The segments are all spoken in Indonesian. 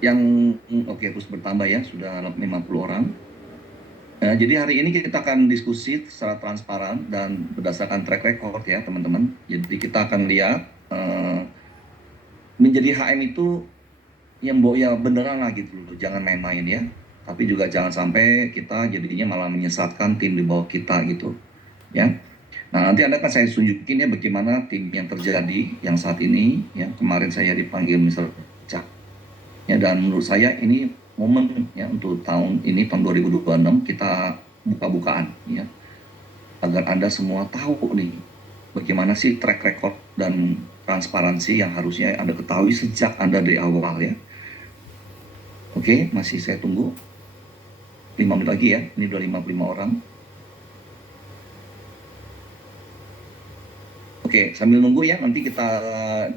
yang oke, terus bertambah ya, sudah 50 orang. Jadi hari ini kita akan diskusi secara transparan dan berdasarkan track record ya teman-teman. Jadi kita akan lihat menjadi HM itu yang ya beneran lah gitu loh, jangan main-main ya. Tapi juga jangan sampai kita jadinya malah menyesatkan tim di bawah kita gitu ya. Nah nanti Anda kan saya tunjukin ya bagaimana tim yang terjadi yang saat ini ya. Kemarin saya dipanggil Mr. Cak ya, dan menurut saya ini momen ya untuk tahun ini, tahun 2026 kita buka-bukaan ya, agar Anda semua tahu nih bagaimana sih track record dan transparansi yang harusnya Anda ketahui sejak Anda dari awal ya. Oke, masih saya tunggu 5 menit lagi ya, ini udah 55 orang. Oke, sambil nunggu ya, nanti kita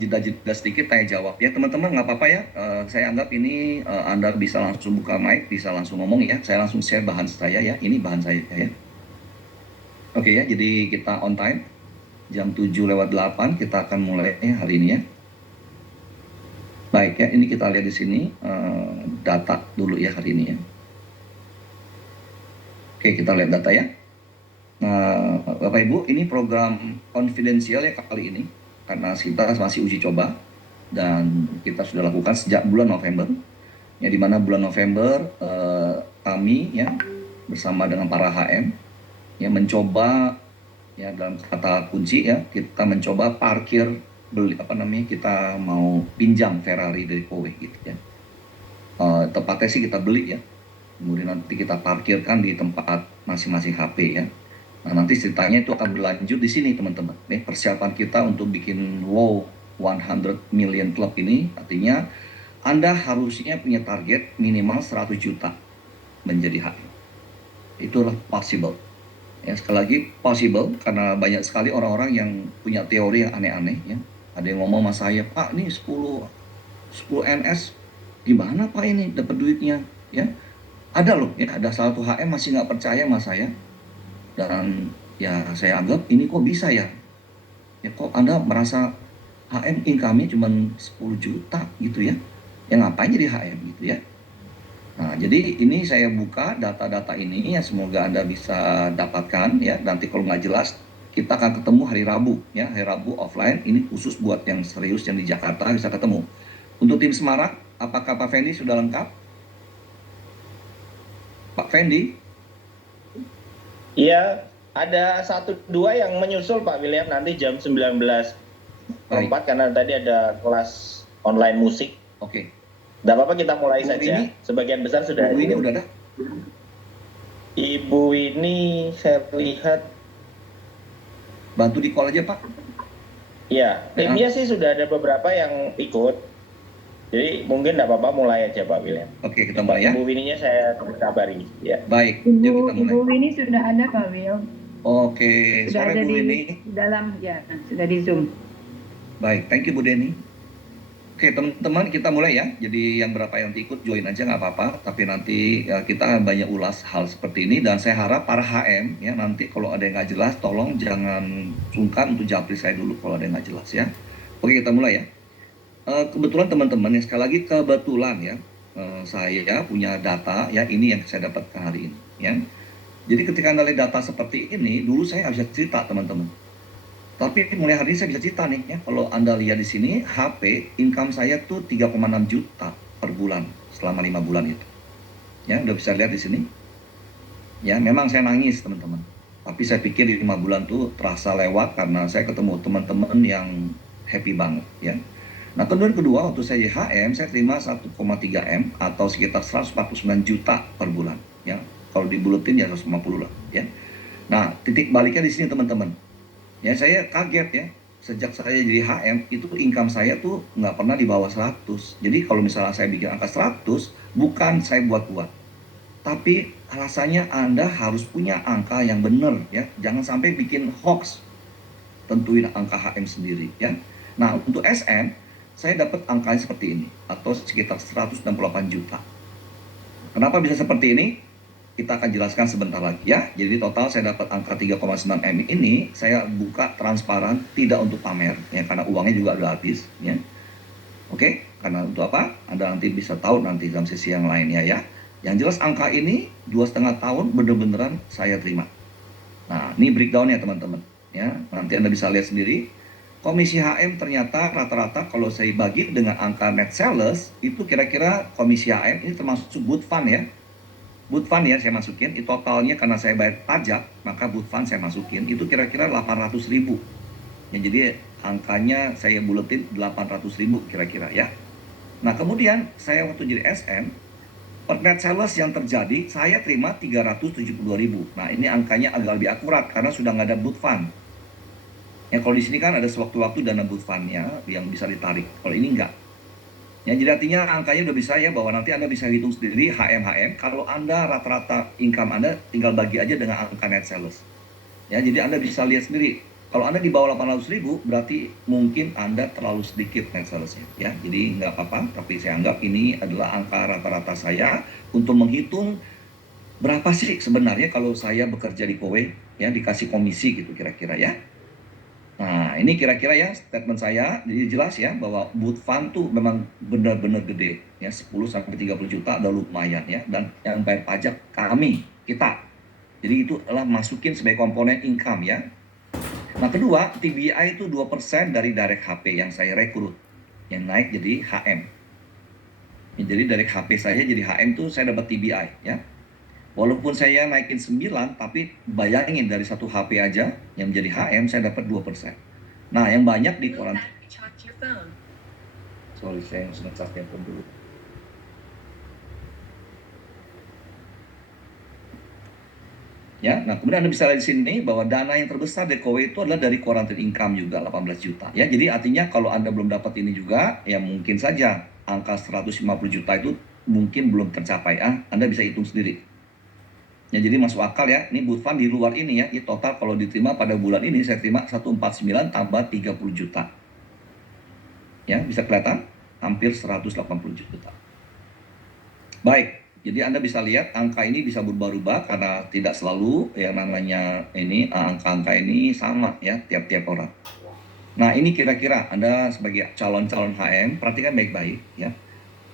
jeda-jeda sedikit tanya jawab ya teman-teman, nggak apa-apa ya. Saya anggap ini Anda bisa langsung buka mic, bisa langsung ngomong ya. Saya langsung share bahan saya ya, ini bahan saya ya. Oke ya, jadi kita on time, jam 7:08 kita akan mulai hari ini ya. Baik ya, ini kita lihat di sini data dulu ya hari ini ya. Oke, kita lihat data ya. Nah, Bapak Ibu, ini program konfidensial ya kali ini, karena kita masih uji coba dan kita sudah lakukan sejak bulan November. Ya, di mana bulan November kami ya bersama dengan para HM ya mencoba ya, dalam kata kunci ya, kita mencoba parkir beli kita mau pinjam Ferrari dari Kowe gitu ya. Tepatnya sih kita beli ya, kemudian nanti kita parkirkan di tempat masing-masing HP ya. Nah, nanti ceritanya itu akan berlanjut di sini teman-teman. Persiapan kita untuk bikin WOW 100 million club ini artinya Anda harusnya punya target minimal 100 juta menjadi HM. Itulah possible. Ya, sekali lagi possible karena banyak sekali orang-orang yang punya teori yang aneh-aneh ya. Ada yang ngomong sama saya, "Pak, ini 10 NS gimana Pak ini dapat duitnya?" Ya. Ada loh ya, ada satu HM masih nggak percaya sama saya. Dan ya saya anggap ini kok bisa ya? Ya kok Anda merasa HM income-nya cuma 10 juta gitu ya? Ya ngapain jadi HM gitu ya? Nah, jadi ini saya buka data-data ini ya, semoga Anda bisa dapatkan ya. Nanti kalau nggak jelas kita akan ketemu hari Rabu ya, hari Rabu offline. Ini khusus buat yang serius yang di Jakarta bisa ketemu. Untuk tim Semarang, apakah Pak Fendi sudah lengkap? Pak Fendi? Iya, ada satu dua yang menyusul Pak William nanti jam 19.04 Baik, karena tadi ada kelas online musik. oke. Tidak apa-apa kita mulai Bu saja. ini, Sebagian besar sudah Bu ini hadir. udah ada? Ibu ini saya lihat, Bantu di call aja Pak. ya timnya sih sudah ada beberapa yang ikut. Jadi mungkin tidak apa-apa mulai aja Pak William. Oke, kita mulai ya. Ibu Wininya saya kabari. Ya. Baik, yuk kita mulai. Ibu Winnie sudah ada Pak Will. Oke, Sudah sore ada Bu di Winnie. dalam ya, sudah di Zoom. Baik, thank you Bu Denny. Oke teman-teman, kita mulai ya. Jadi yang berapa yang ikut join aja nggak apa-apa. Tapi nanti ya, kita banyak ulas hal seperti ini. Dan saya harap para HM ya, nanti kalau ada yang nggak jelas, tolong jangan sungkan untuk japri saya dulu kalau ada yang nggak jelas ya. Oke, kita mulai ya. Kebetulan teman-teman, yang sekali lagi kebetulan ya, saya punya data ya, ini yang saya dapatkan hari ini ya. Jadi ketika Anda lihat data seperti ini, dulu saya nggak bisa cerita teman-teman. Tapi mulai hari ini saya bisa cerita nih ya. Kalau Anda lihat di sini, HP income saya tuh 3,6 juta per bulan selama 5 bulan itu. Ya, udah bisa lihat di sini. Ya, memang saya nangis teman-teman. Tapi saya pikir di 5 bulan tuh terasa lewat karena saya ketemu teman-teman yang happy banget ya. Nah, kemudian kedua, waktu saya di HM, saya terima 1,3 M atau sekitar 149 juta per bulan ya. Kalau dibulutin ya 150 lah ya. Nah, titik baliknya di sini teman-teman. Ya saya kaget ya, sejak saya jadi HM itu income saya tuh nggak pernah di bawah 100. Jadi kalau misalnya saya bikin angka 100, bukan saya buat-buat. Tapi alasannya Anda harus punya angka yang benar ya. Jangan sampai bikin hoax. Tentuin angka HM sendiri ya. Nah, untuk SM saya dapat angkanya seperti ini atau sekitar 168 juta. Kenapa bisa seperti ini? Kita akan jelaskan sebentar lagi ya. Jadi total saya dapat angka 3,9 M ini saya buka transparan, tidak untuk pamer ya, karena uangnya juga udah habis ya. Oke, Karena untuk apa? Anda nanti bisa tahu nanti dalam sesi yang lainnya ya. Yang jelas angka ini 2,5 tahun bener-beneran saya terima. Nah, ini breakdown-nya teman-teman. Ya, nanti Anda bisa lihat sendiri. Komisi HM ternyata rata-rata kalau saya bagi dengan angka net sales, itu kira-kira komisi HM ini termasuk boot fund ya. Boot fund ya saya masukin, itu totalnya karena saya bayar pajak, maka boot fund saya masukin, itu kira-kira 800.000. Ya, jadi angkanya saya buletin 800.000 kira-kira ya. Nah, kemudian saya waktu jadi SM, per net sales yang terjadi, saya terima 372.000. Nah, ini angkanya agak lebih akurat karena sudah nggak ada boot fund. Ya, kalau di sini kan ada sewaktu-waktu dana boot fund-nya yang bisa ditarik. Kalau ini enggak. Ya, jadi artinya angkanya udah bisa ya, bahwa nanti Anda bisa hitung sendiri HM. Kalau Anda rata-rata income Anda tinggal bagi aja dengan angka net sales. Ya, jadi Anda bisa lihat sendiri. Kalau Anda di bawah 800.000, berarti mungkin Anda terlalu sedikit net salesnya. Ya, jadi nggak apa-apa, tapi saya anggap ini adalah angka rata-rata saya untuk menghitung berapa sih sebenarnya kalau saya bekerja di Kowe, ya dikasih komisi gitu kira-kira ya. Nah, ini kira-kira ya statement saya. Jadi jelas ya bahwa boot fund tuh memang benar-benar gede ya, 10 sampai 30 juta udah lumayan ya, dan yang bayar pajak kita. Jadi itu adalah masukin sebagai komponen income ya. Nah, kedua, TBI itu 2% dari direct HP yang saya rekrut, yang naik jadi HM. Ya, jadi dari HP saya jadi HM tuh saya dapat TBI ya. Walaupun saya naikin 9, tapi bayangin dari satu HP aja yang menjadi HM saya dapat 2%. Nah, yang banyak di koran. Sorry, saya harus ngecas handphone dulu. Ya, nah kemudian Anda bisa lihat di sini bahwa dana yang terbesar dari Kowe itu adalah dari quarantine income juga 18 juta. Ya, jadi artinya kalau Anda belum dapat ini juga, ya mungkin saja angka 150 juta itu mungkin belum tercapai. Anda bisa hitung sendiri. Ya, jadi masuk akal ya. Ini boot fund di luar ini ya. Ini total kalau diterima pada bulan ini saya terima 149 tambah 30 juta. Ya, bisa kelihatan hampir 180 juta. Baik. Jadi Anda bisa lihat angka ini bisa berubah-ubah karena tidak selalu yang namanya ini angka-angka ini sama ya tiap-tiap orang. Nah, ini kira-kira Anda sebagai calon-calon HM perhatikan baik-baik ya.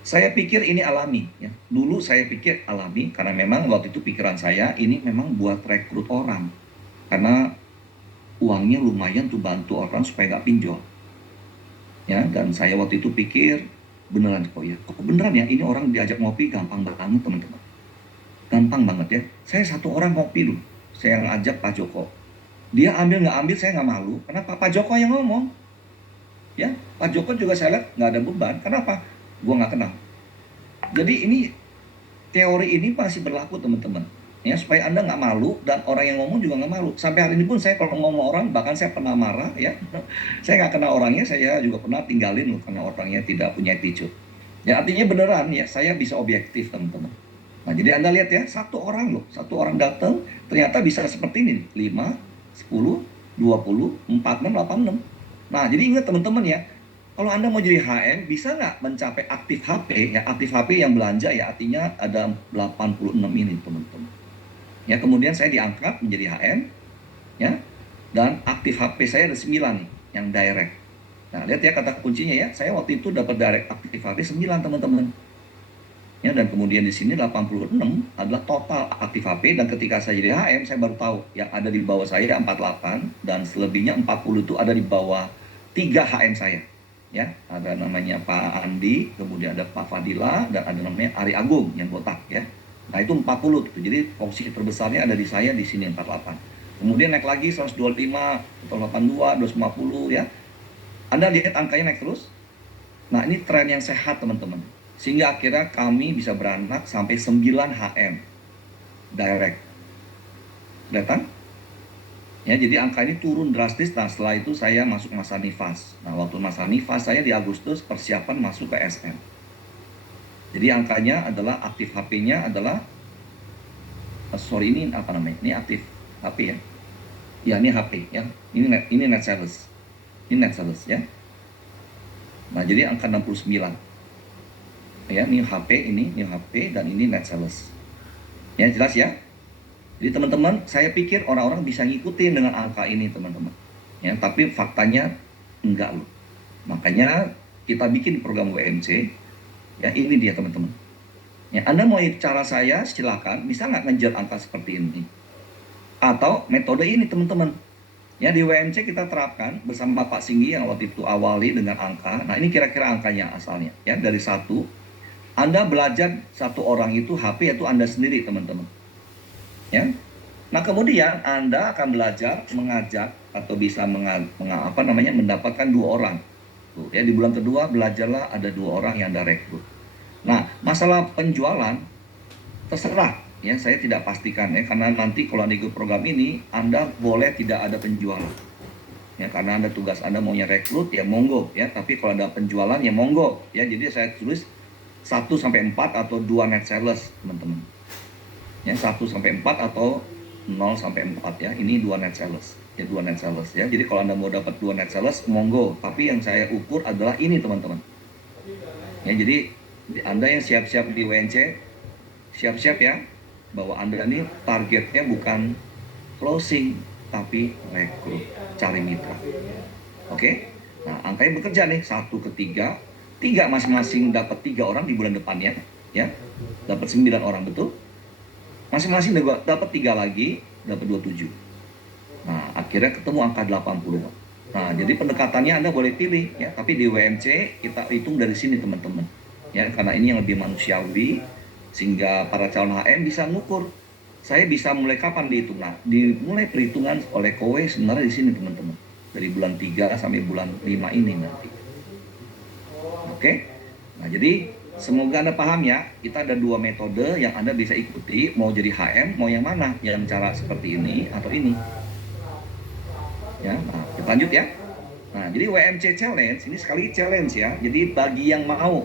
Saya pikir ini alami ya. Dulu saya pikir alami karena memang waktu itu pikiran saya ini memang buat rekrut orang. Karena uangnya lumayan tuh bantu orang supaya nggak pinjol. Ya, dan saya waktu itu pikir beneran kok ya, kok beneran ya ini orang diajak ngopi gampang banget teman-teman, gampang banget ya. Saya satu orang ngopi loh, saya ngajak Pak Joko, dia ambil nggak ambil saya nggak malu, kenapa Pak Joko yang ngomong ya. Pak Joko juga saya lihat nggak ada beban, kenapa, gua nggak kenal. Jadi ini teori ini masih berlaku teman-teman ya, supaya Anda nggak malu dan orang yang ngomong juga nggak malu. Sampai hari ini pun saya kalau ngomong orang, bahkan saya pernah marah ya, saya nggak kenal orangnya, saya juga pernah tinggalin loh karena orangnya tidak punya attitude. Ya, artinya beneran ya, saya bisa objektif teman-teman. Nah, jadi Anda lihat ya, satu orang datang ternyata bisa seperti ini, 5, 10, 20, 46, 86. Nah, jadi ingat teman-teman ya, kalau Anda mau jadi HM, bisa nggak mencapai aktif HP? Ya, aktif HP yang belanja ya, artinya ada 86 ini teman-teman. Ya, kemudian saya diangkat menjadi HM, ya, dan aktif HP saya ada 9 nih, yang direct. Nah, lihat ya kata kuncinya ya, saya waktu itu dapat direct aktif HP 9 teman-teman. Ya, dan kemudian di sini 86 adalah total aktif HP, dan ketika saya jadi HM, saya baru tahu yang ada di bawah saya 48, dan selebihnya 40 itu ada di bawah 3 HM saya. Ya, ada namanya Pak Andi, kemudian ada Pak Fadila, dan ada namanya Ari Agung yang botak ya. Nah, itu 40 gitu. Jadi posisi terbesarnya ada di saya di sini 48. Kemudian naik lagi 125, 182, 250 ya. Anda lihat angkanya naik terus. Nah, ini tren yang sehat teman-teman. Sehingga akhirnya kami bisa beranak sampai 9 HM direct. Kelihatan? Ya, jadi angka ini turun drastis. Nah, setelah itu saya masuk masa nifas. Nah, waktu masa nifas saya di Agustus persiapan masuk ke SM. Jadi angkanya adalah aktif HP-nya adalah ini apa namanya? Ini aktif HP ya. Ya, ini HP ya. Ini net sales. Ini net sales ya. Nah, jadi angka 69. Ya, ini HP, ini HP, dan ini net sales. Ya, jelas ya. Jadi teman-teman, saya pikir orang-orang bisa ngikutin dengan angka ini teman-teman. Ya, tapi faktanya enggak loh. Makanya kita bikin program WMC. Ya, ini dia teman-teman. Ya, Anda mau cara saya, silakan. Bisa nggak ngejar angka seperti ini? Atau metode ini teman-teman. Ya, di WMC kita terapkan bersama Pak Singgi yang waktu itu awali dengan angka. Nah, ini kira-kira angkanya asalnya. Ya, dari 1. Anda belajar satu orang itu HP yaitu Anda sendiri teman-teman. Ya. Nah, kemudian Anda akan belajar mengajak atau bisa mendapatkan 2 orang. Tuh, ya, di bulan kedua belajarlah ada 2 orang yang Anda rekrut. Nah, masalah penjualan terserah ya, saya tidak pastikan ya, karena nanti kalau Anda ikut program ini Anda boleh tidak ada penjualan. Ya, karena Anda tugas Anda maunya rekrut ya monggo ya, tapi kalau ada penjualan ya monggo ya. Jadi saya tulis 1 sampai 4 atau 2 net sales, teman-teman. Ya, 1 sampai 4 atau 0 sampai 4 ya. Ini 2 net sales. Ya, 2 net sales ya. Jadi kalau Anda mau dapat 2 net sales monggo, tapi yang saya ukur adalah ini, teman-teman. Ya, jadi Anda yang siap-siap di WNC, siap-siap ya bahwa Anda ini targetnya bukan closing tapi rekrut, cari mitra. Oke? Nah, angkanya bekerja nih, 1 ke 3 masing-masing dapat 3 orang di bulan depannya ya. Dapat 9 orang, betul? Masing-masing dapat 3 lagi, dapat 27. Nah, akhirnya ketemu angka 80. Nah, jadi pendekatannya Anda boleh pilih ya, tapi di WMC kita hitung dari sini, teman-teman. Ya, karena ini yang lebih manusiawi sehingga para calon HM bisa ngukur. Saya bisa mulai kapan dihitung? Nah, dimulai perhitungan oleh Kowe sebenarnya di sini, teman-teman. Dari bulan 3 sampai bulan 5 ini nanti. Oke? Nah, jadi semoga Anda paham ya, kita ada 2 metode yang Anda bisa ikuti, mau jadi HM, mau yang mana? Yang cara seperti ini atau ini. Ya, nah, kita lanjut ya. Nah, jadi WMC Challenge, ini sekali challenge ya. Jadi bagi yang mau,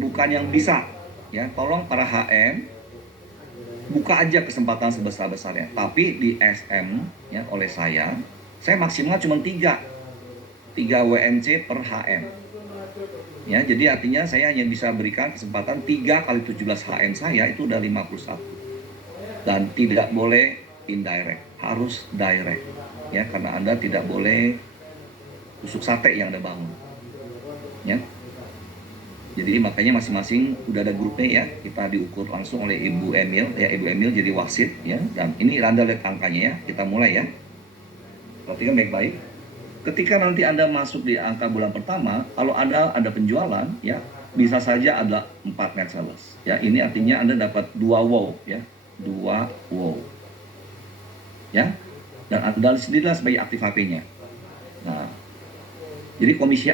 bukan yang bisa. Ya, tolong para HM, buka aja kesempatan sebesar-besarnya. Tapi di SM, ya, oleh saya maksimal cuma 3 WMC per HM. Ya, jadi artinya saya hanya bisa berikan kesempatan 3 kali 17 HM saya itu udah 51. Dan tidak boleh indirect, harus direct. Ya, karena Anda tidak boleh tusuk sate yang Anda bangun. Ya. Jadi makanya masing-masing udah ada grupnya ya, kita diukur langsung oleh Ibu Emil ya, Ibu Emil jadi wasit ya. Dan ini Anda lihat angkanya ya, kita mulai ya. Perhatikan baik-baik. Ketika nanti Anda masuk di angka bulan pertama, kalau Anda ada penjualan ya, bisa saja ada 4 net sales. Ya, ini artinya Anda dapat 2 wow ya. 2 wow. Ya. Dan Anda sendirilah sebagai aktif HP-nya. Nah, jadi komisi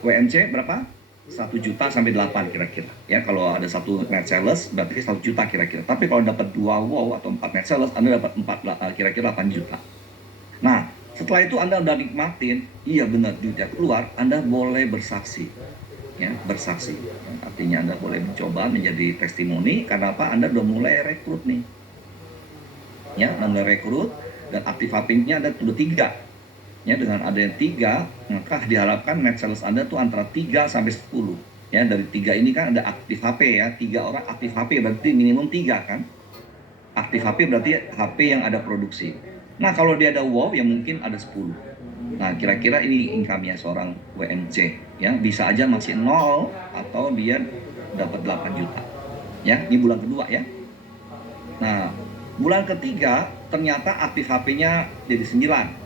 WMC berapa? 1 juta sampai 8 kira-kira. Ya, kalau ada 1 net sales berarti 1 juta kira-kira. Tapi kalau dapat 2 wow atau 4 net sales, Anda dapat kira-kira 8 juta. Nah, setelah itu Anda udah nikmatin, iya benar duitnya keluar, Anda boleh bersaksi. Ya, bersaksi. Artinya Anda boleh mencoba menjadi testimoni karena apa? Anda udah mulai rekrut nih. Ya, mulai rekrut dan aktif HP-nya Anda sudah 3. Ya, dengan ada yang 3, maka diharapkan net sales Anda tuh antara 3 sampai 10. Ya, dari 3 ini kan ada aktif HP ya, 3 orang aktif HP berarti minimum 3 kan. Aktif HP berarti HP yang ada produksi. Nah, kalau dia ada wow ya mungkin ada 10. Nah, kira-kira ini income-nya seorang WMC ya, bisa aja masih 0 atau dia dapat 8 juta. Ya, di bulan kedua ya. Nah, bulan ketiga ternyata aktif HP-nya jadi 9.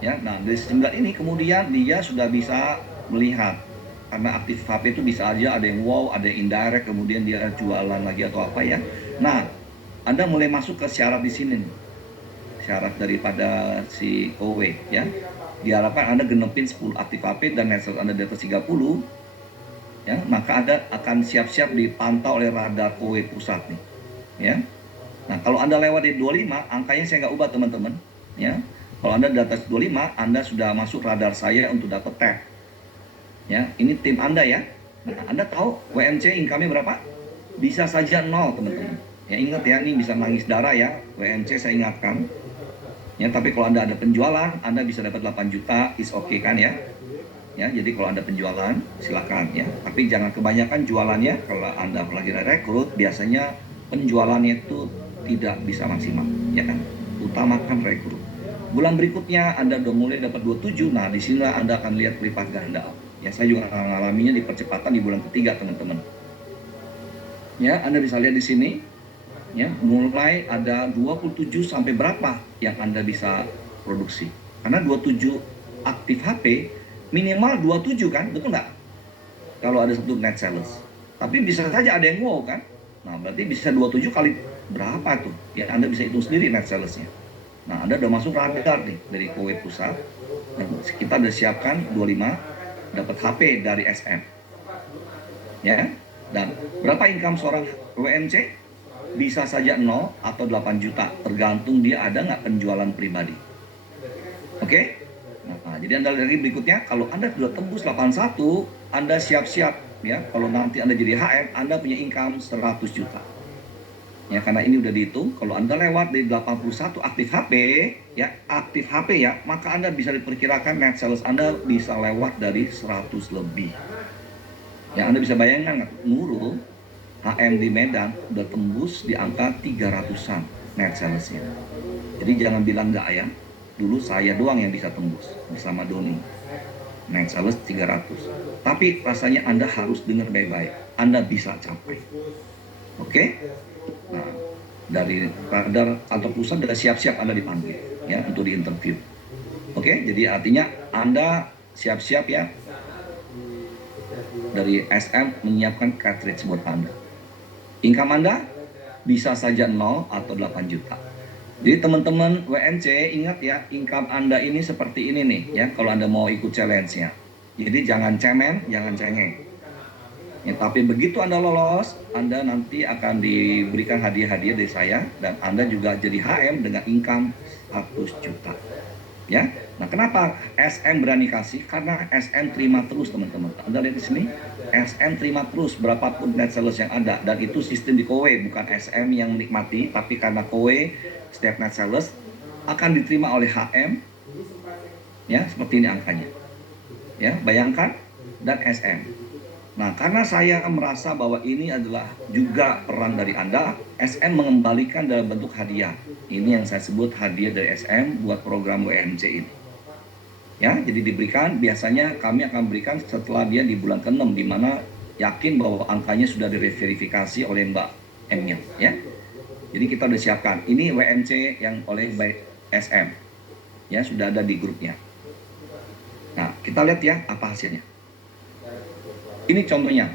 Ya, nah dari 9 ini kemudian dia sudah bisa melihat, karena aktif HP itu bisa aja ada yang wow, ada yang indirect, kemudian dia jualan lagi atau apa ya. Nah, Anda mulai masuk ke syarat di sini nih. Syarat daripada si OW ya. Diharapkan Anda genepin 10 aktif HP dan net sales Anda di atas 30 ya, maka Anda akan siap-siap dipantau oleh radar OW pusat nih. Ya. Nah, kalau Anda lewat di 25, angkanya saya nggak ubah teman-teman ya. Kalau Anda di atas 25, Anda sudah masuk radar saya untuk dapat tab. Ya, ini tim Anda ya. Nah, Anda tahu WMC income-nya berapa? Bisa saja 0, teman-teman. Ya, ingat ya, ini bisa nangis darah ya. WMC saya ingatkan. Ya, tapi kalau Anda ada penjualan, Anda bisa dapat 8 juta, is oke kan ya. Ya, jadi kalau Anda penjualan, silakan ya. Tapi jangan kebanyakan jualannya. Kalau Anda lagi rekrut, biasanya penjualannya itu tidak bisa maksimal, ya kan. Utamakan rekrut. Bulan berikutnya Anda udah mulai dapat 27, nah disinilah Anda akan lihat lipat ganda. Ya, saya juga mengalaminya di percepatan di bulan ketiga, teman-teman. Ya, Anda bisa lihat di sini, ya, mulai ada 27 sampai berapa yang Anda bisa produksi. Karena 27 aktif HP, minimal 27 kan, betul nggak? Kalau ada satu net sales. Tapi bisa saja ada yang wow kan. Nah, berarti bisa 27 kali berapa tuh? Ya, Anda bisa hitung sendiri net salesnya. Nah, Anda udah masuk radar nih dari Kowe Pusat. Dan kita udah siapkan 25 dapat HP dari SM. Ya. Dan berapa income seorang WMC? Bisa saja 0 atau 8 juta, tergantung dia ada nggak penjualan pribadi. Oke? Nah, jadi Anda lihat berikutnya, kalau Anda sudah tembus 81, Anda siap-siap ya, kalau nanti Anda jadi HM, Anda punya income 100 juta. Ya, karena ini udah dihitung, kalau Anda lewat dari 81 aktif HP, ya, aktif HP ya, maka Anda bisa diperkirakan net sales Anda bisa lewat dari 100 lebih. Ya, Anda bisa bayangkan Nurul HM di Medan udah tembus di angka 300-an net salesnya. Jadi jangan bilang nggak ya. Dulu saya doang yang bisa tembus bersama Doni. Net sales 300. Tapi rasanya Anda harus dengar baik-baik. Anda bisa capai. Oke? Nah, dari radar kantor pusat sudah siap-siap Anda dipanggil ya untuk diinterview. Oke? Jadi artinya Anda siap-siap ya. Dari SM menyiapkan cartridge buat Anda. Income Anda bisa saja 0 atau 8 juta. Jadi teman-teman WNC ingat ya, income Anda ini seperti ini nih ya, kalau Anda mau ikut challenge-nya. Jadi jangan cemen, jangan cengeng. Ya, tapi begitu Anda lolos, Anda nanti akan diberikan hadiah-hadiah dari saya dan Anda juga jadi HM dengan income 100 juta. Ya. Nah, kenapa SM berani kasih? Karena SM terima terus, teman-teman. Anda lihat di sini, SM terima terus berapapun net sales yang ada, dan itu sistem di Kowe, bukan SM yang menikmati, tapi karena Kowe setiap net sales akan diterima oleh HM. Ya, seperti ini angkanya. Ya, bayangkan, dan SM. Nah, karena saya merasa bahwa ini adalah juga peran dari Anda, SM mengembalikan dalam bentuk hadiah. Ini yang saya sebut hadiah dari SM buat program WMC ini. Ya, jadi diberikan, biasanya kami akan berikan setelah dia di bulan ke-6, di mana yakin bahwa angkanya sudah diverifikasi oleh Mbak M-nya. Ya. Jadi kita sudah siapkan. Ini WMC yang oleh SM. Ya, sudah ada di grupnya. Nah, kita lihat ya apa hasilnya. Ini contohnya,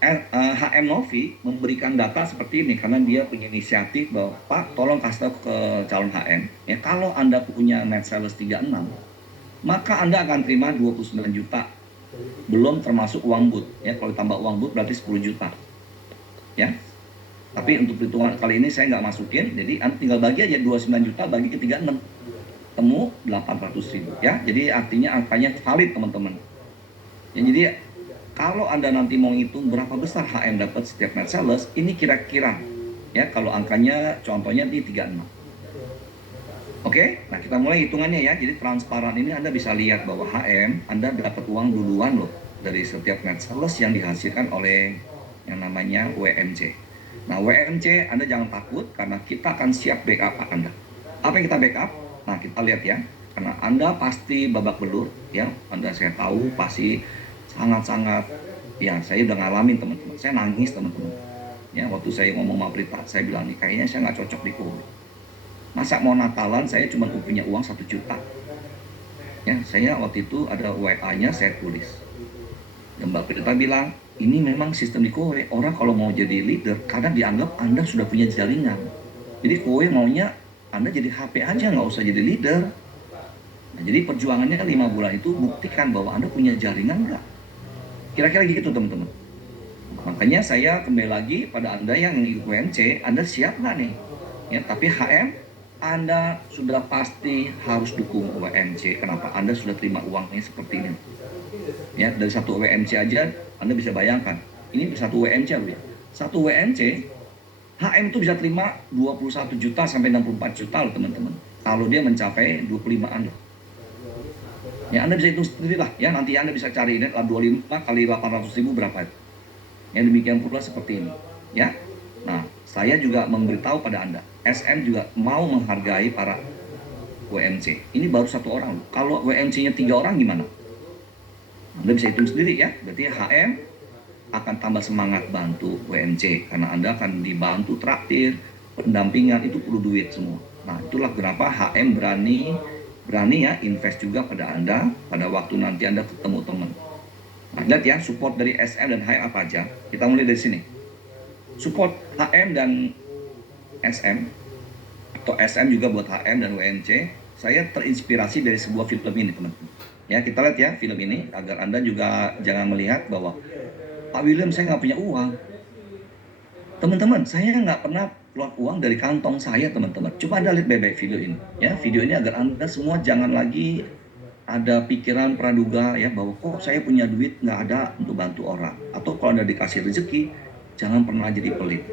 HM Novi memberikan data seperti ini karena dia punya inisiatif bahwa Pak, tolong kasih tahu ke calon HM, ya kalau Anda punya net sales 36, maka Anda akan terima 29 juta, belum termasuk uang but. Ya, kalau tambah uang but berarti 10 juta. Ya, tapi untuk perhitungan kali ini saya nggak masukin, jadi Anda tinggal bagi aja 29 juta bagi ke 36, temu 800.000. Ya, jadi artinya angkanya valid, teman-teman. Ya, jadi kalau Anda nanti mau ngitung berapa besar HM dapat setiap net sales, ini kira-kira ya kalau angkanya contohnya di 36. Oke, nah kita mulai hitungannya ya. Jadi transparan ini Anda bisa lihat bahwa HM Anda dapat uang duluan loh dari setiap net sales yang dihasilkan oleh yang namanya WMC. Nah, WMC Anda jangan takut karena kita akan siap backup Anda. Apa yang kita backup? Nah, kita lihat ya. Karena Anda pasti babak belur ya. Anda saya tahu pasti sangat-sangat, ya saya udah ngalamin, teman-teman. Saya nangis, teman-teman. Ya, waktu saya ngomong sama Prita, saya bilang nih kayaknya saya nggak cocok di Kowe. Masa mau Natalan saya cuma punya uang 1 juta. Ya, saya waktu itu ada WA-nya saya tulis. Dan Mbak Prita bilang, ini memang sistem di Kowe. Orang kalau mau jadi leader, kadang dianggap Anda sudah punya jaringan. Jadi Kowe maunya Anda jadi HP aja, nggak usah jadi leader. Nah, jadi perjuangannya 5 bulan itu buktikan bahwa Anda punya jaringan nggak. Kira-kira gitu, teman-teman. Makanya saya kembali lagi pada Anda yang ikut WMC, Anda siap nggak nih? Ya, tapi HM, Anda sudah pasti harus dukung WMC. Kenapa? Anda sudah terima uangnya seperti ini. Ya, dari satu WMC aja, Anda bisa bayangkan. Ini satu WMC, ya. Satu WMC, HM itu bisa terima 21 juta sampai 64 juta loh, teman-teman. Kalau dia mencapai 25-an loh. Ya, Anda bisa hitung sendiri lah. Ya, nanti Anda bisa cari ini 25 kali 800.000 berapa. Yang demikian pula seperti ini. Ya. Nah, saya juga memberitahu pada Anda, SM juga mau menghargai para WMC. Ini baru 1 orang. Kalau WMC-nya 3 orang gimana? Anda bisa hitung sendiri ya, berarti HM akan tambah semangat bantu WMC karena Anda akan dibantu traktir, pendampingan itu perlu duit semua. Nah, itulah kenapa HM berani ya invest juga pada Anda pada waktu nanti Anda ketemu teman. Nah, lihat ya support dari SM dan HM apa aja. Kita mulai dari sini. Support HM dan SM atau SM juga buat HM dan WMC. Saya terinspirasi dari sebuah film ini, teman-teman. Ya, kita lihat ya film ini agar Anda juga jangan melihat bahwa Pak William saya nggak punya uang. Teman-teman, saya nggak pernah keluar uang dari kantong saya, teman-teman. Coba Anda lihat baik-baik video ini. Ya, video ini agar Anda semua jangan lagi ada pikiran praduga ya bahwa kok saya punya duit nggak ada untuk bantu orang. Atau kalau Anda dikasih rezeki, jangan pernah jadi pelit.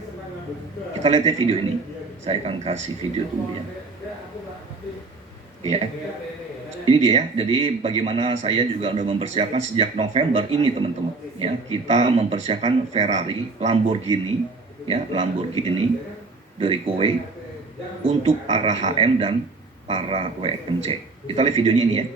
Kita lihat ya video ini. Saya akan kasih video dulu ya. Ya. Ini dia ya. Jadi bagaimana saya juga sudah mempersiapkan sejak November ini, teman-teman. Ya, kita mempersiapkan Ferrari, Lamborghini, ya, Lamborghini dari Kowe untuk para HM dan para WMC. Kita lihat videonya ini ya.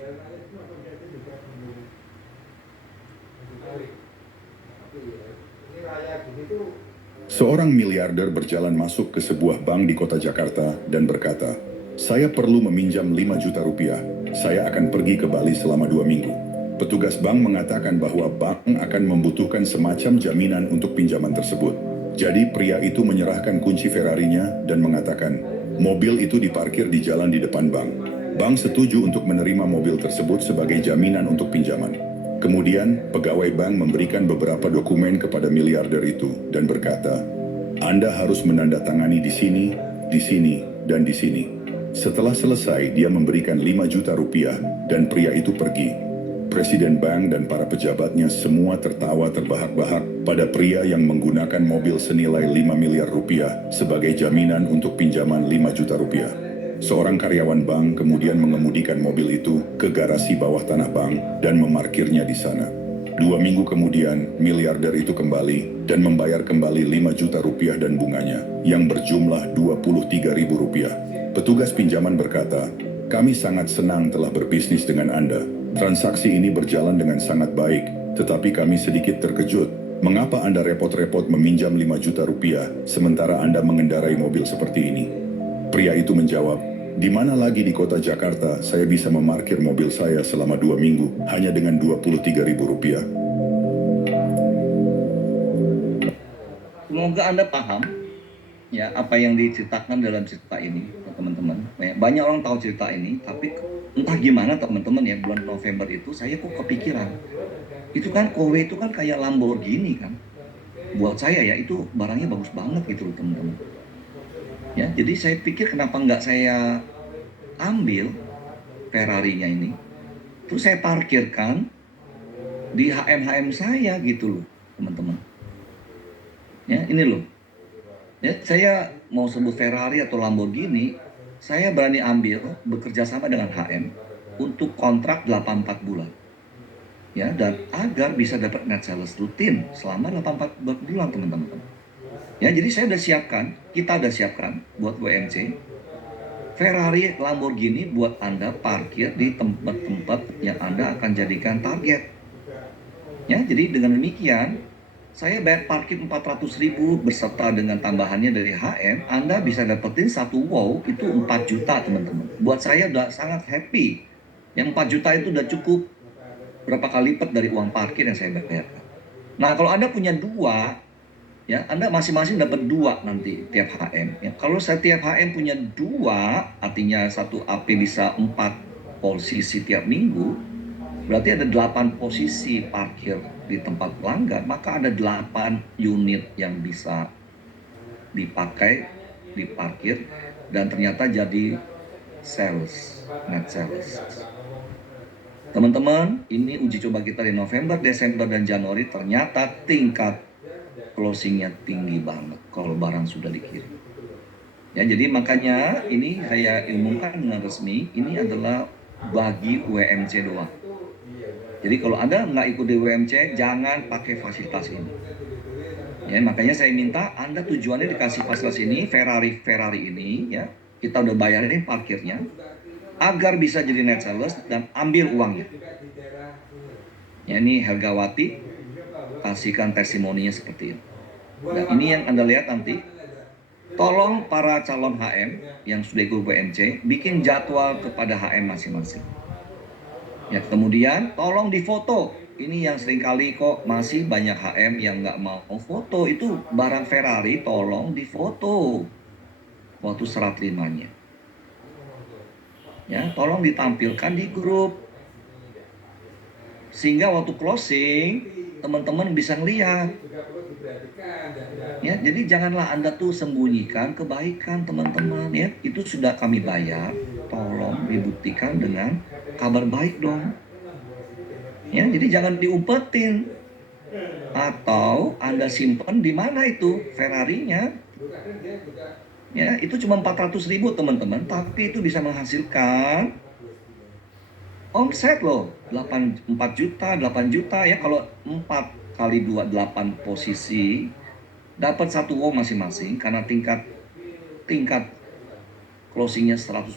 Seorang miliarder berjalan masuk ke sebuah bank di kota Jakarta dan berkata, "Saya perlu meminjam 5 juta rupiah. Saya akan pergi ke Bali selama 2 minggu." Petugas bank mengatakan bahwa bank akan membutuhkan semacam jaminan untuk pinjaman tersebut. Jadi pria itu menyerahkan kunci Ferrarinya dan mengatakan, mobil itu diparkir di jalan di depan bank. Bank setuju untuk menerima mobil tersebut sebagai jaminan untuk pinjaman. Kemudian, pegawai bank memberikan beberapa dokumen kepada miliarder itu dan berkata, "Anda harus menandatangani di sini, dan di sini." Setelah selesai, dia memberikan 5 juta rupiah dan pria itu pergi. Presiden bank dan para pejabatnya semua tertawa terbahak-bahak pada pria yang menggunakan mobil senilai 5 miliar rupiah sebagai jaminan untuk pinjaman 5 juta rupiah. Seorang karyawan bank kemudian mengemudikan mobil itu ke garasi bawah tanah bank dan memarkirnya di sana. 2 minggu kemudian, miliarder itu kembali dan membayar kembali 5 juta rupiah dan bunganya, yang berjumlah 23 ribu rupiah. Petugas pinjaman berkata, "Kami sangat senang telah berbisnis dengan Anda. Transaksi ini berjalan dengan sangat baik, tetapi kami sedikit terkejut. Mengapa Anda repot-repot meminjam 5 juta rupiah, sementara Anda mengendarai mobil seperti ini?" Pria itu menjawab, "Di mana lagi di kota Jakarta saya bisa memarkir mobil saya selama 2 minggu hanya dengan 23 ribu rupiah." Semoga Anda paham ya apa yang diceritakan dalam cerita ini, teman-teman. Banyak orang tahu cerita ini, tapi entah gimana teman-teman ya, bulan November itu saya kok kepikiran. Itu kan Kowe itu kan kayak Lamborghini kan. Buat saya ya itu barangnya bagus banget gitu loh, teman-teman. Ya, jadi saya pikir kenapa nggak saya ambil Ferrarinya ini, terus saya parkirkan di HM saya gitu loh, teman-teman. Ya, ini loh. Ya, saya mau sebut Ferrari atau Lamborghini, saya berani ambil bekerja sama dengan HM untuk kontrak 84 bulan. Ya, dan agar bisa dapat net sales rutin selama 84 bulan, teman-teman. Ya, jadi saya udah siapkan, kita udah siapkan buat WMC Ferrari, Lamborghini buat Anda parkir di tempat-tempat yang Anda akan jadikan target. Ya, jadi dengan demikian saya bayar parkir 400 ribu beserta dengan tambahannya dari HM, Anda bisa dapetin satu wow itu 4 juta, teman-teman. Buat saya udah sangat happy. Yang 4 juta itu udah cukup berapa kali lipat dari uang parkir yang saya bayarkan. Nah, kalau Anda punya dua, ya, Anda masing-masing dapat 2 nanti tiap HM. Ya, kalau setiap HM punya 2, artinya satu AP bisa 4 posisi tiap minggu, berarti ada 8 posisi parkir di tempat pelanggan, maka ada 8 unit yang bisa dipakai, diparkir, dan ternyata jadi sales, net sales. Teman-teman, ini uji coba kita di November, Desember, dan Januari, ternyata tingkat closingnya tinggi banget kalau barang sudah dikirim. Ya, jadi makanya ini saya umumkan dengan resmi, ini adalah bagi WMC doang. Jadi kalau Anda nggak ikut di WMC, jangan pakai fasilitas ini. Ya, makanya saya minta Anda tujuannya dikasih fasilitas ini, Ferrari ini, ya, kita udah bayarin parkirnya, agar bisa jadi net sales dan ambil uangnya. Ya, ini Hergawati kasihkan testimoninya seperti ini. Nah, ini yang Anda lihat nanti. Tolong para calon HM yang sudah ikut WMC bikin jadwal kepada HM masing-masing. Ya, kemudian tolong difoto. Ini yang seringkali kok masih banyak HM yang nggak mau foto. Itu barang Ferrari, tolong difoto waktu serah terimanya. Ya, tolong ditampilkan di grup. Sehingga waktu closing, teman-teman bisa ngeliat. Ya, jadi janganlah Anda tuh sembunyikan kebaikan teman-teman ya. Itu sudah kami bayar. Tolong dibuktikan dengan kabar baik dong. Ya, jadi jangan diumpetin. Atau Anda simpan di mana itu Ferrarinya? Ya, itu cuma 400.000 teman-teman, tapi itu bisa menghasilkan omset loh. 4 juta, 8 juta ya, kalau 4 kali 2 8 posisi dapat 1 wow masing-masing karena tingkat closingnya 100%.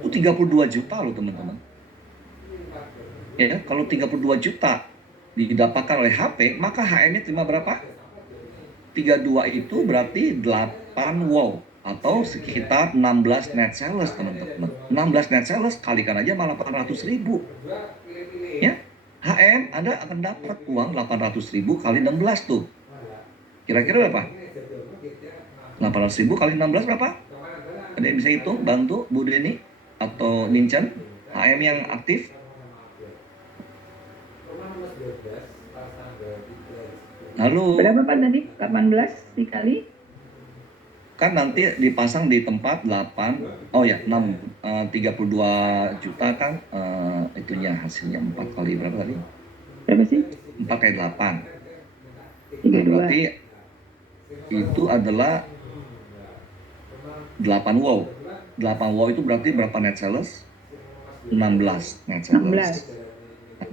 Itu 32 juta loh teman-teman. Ya, kalau 32 juta didapatkan oleh HP, maka HM-nya terima berapa? 32 itu berarti 8 wow atau sekitar 16 net sales teman-teman. 16 net sales kalikan aja malah 800.000. Ya, HM Anda akan dapat uang 800.000 kali 16 tuh. Kira-kira berapa? 800.000 kali 16 berapa? Ada yang bisa hitung? Bantu Bu Deni atau Ninchan, HM yang aktif? Halo. Berapa Pak tadi? 18 dikali? Kan nanti dipasang di tempat 8, oh ya 6, 32 juta kan itunya hasilnya 4 kali berapa tadi? Berapa sih? 4 kali 8. 32. Berarti itu adalah 8 wow. 8 wow itu berarti berapa net sales? 16 net sales.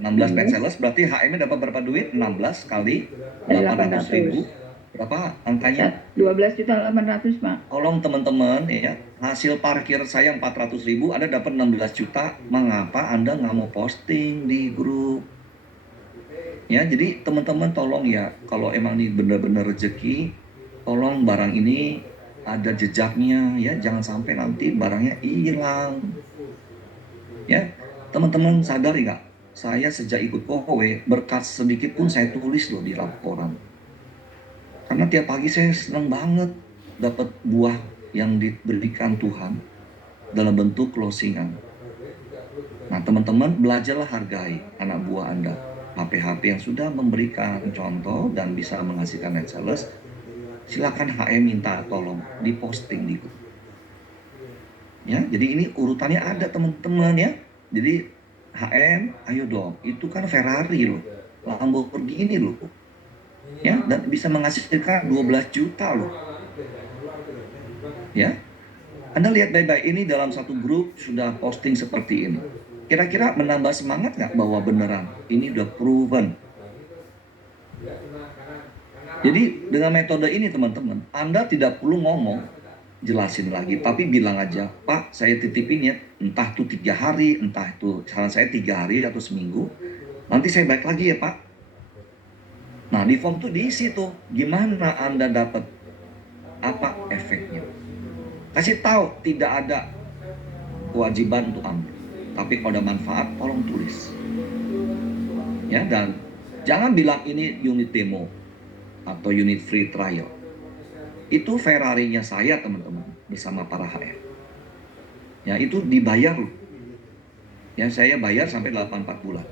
16 net sales berarti HM-nya dapat berapa duit? 16 kali 800.000. Berapa angkanya? 12.800.000 Pak. Tolong teman-teman ya, hasil parkir saya 400.000, Anda dapat 16 juta. Mengapa Anda nggak mau posting di grup? Ya, jadi teman-teman tolong ya, kalau emang ini benar-benar rezeki, tolong barang ini ada jejaknya ya, jangan sampai nanti barangnya hilang. Ya, teman-teman sadar nggak? Saya sejak ikut Kowe, berkat sedikit pun saya tulis loh di laporan. Karena tiap pagi saya senang banget dapat buah yang diberikan Tuhan dalam bentuk closingan. Nah teman-teman belajarlah hargai anak buah Anda. HP-HP yang sudah memberikan contoh dan bisa menghasilkan net sales, silakan HM minta tolong diposting di grup. Ya, jadi ini urutannya ada teman-teman ya. Jadi HM, ayo dong, itu kan Ferrari loh, Lamborghini loh. Ya, dan bisa menghasilkan 12 juta loh. Ya, Anda lihat baik-baik ini dalam satu grup sudah posting seperti ini. Kira-kira menambah semangat nggak bahwa beneran ini udah proven? Jadi dengan metode ini teman-teman, Anda tidak perlu ngomong, jelasin lagi, tapi bilang aja, Pak, saya titipin ya, entah itu 3 hari, entah itu saran saya 3 hari atau seminggu, nanti saya balik lagi ya Pak. Nah di form tuh diisi tuh, gimana Anda dapat apa efeknya. Kasih tahu tidak ada kewajiban untuk ambil, tapi kalau ada manfaat tolong tulis. Ya, dan jangan bilang ini unit demo atau unit free trial. Itu Ferrari-nya saya teman-teman bersama para HR. Ya itu dibayar loh. Ya saya bayar sampai 84 bulan.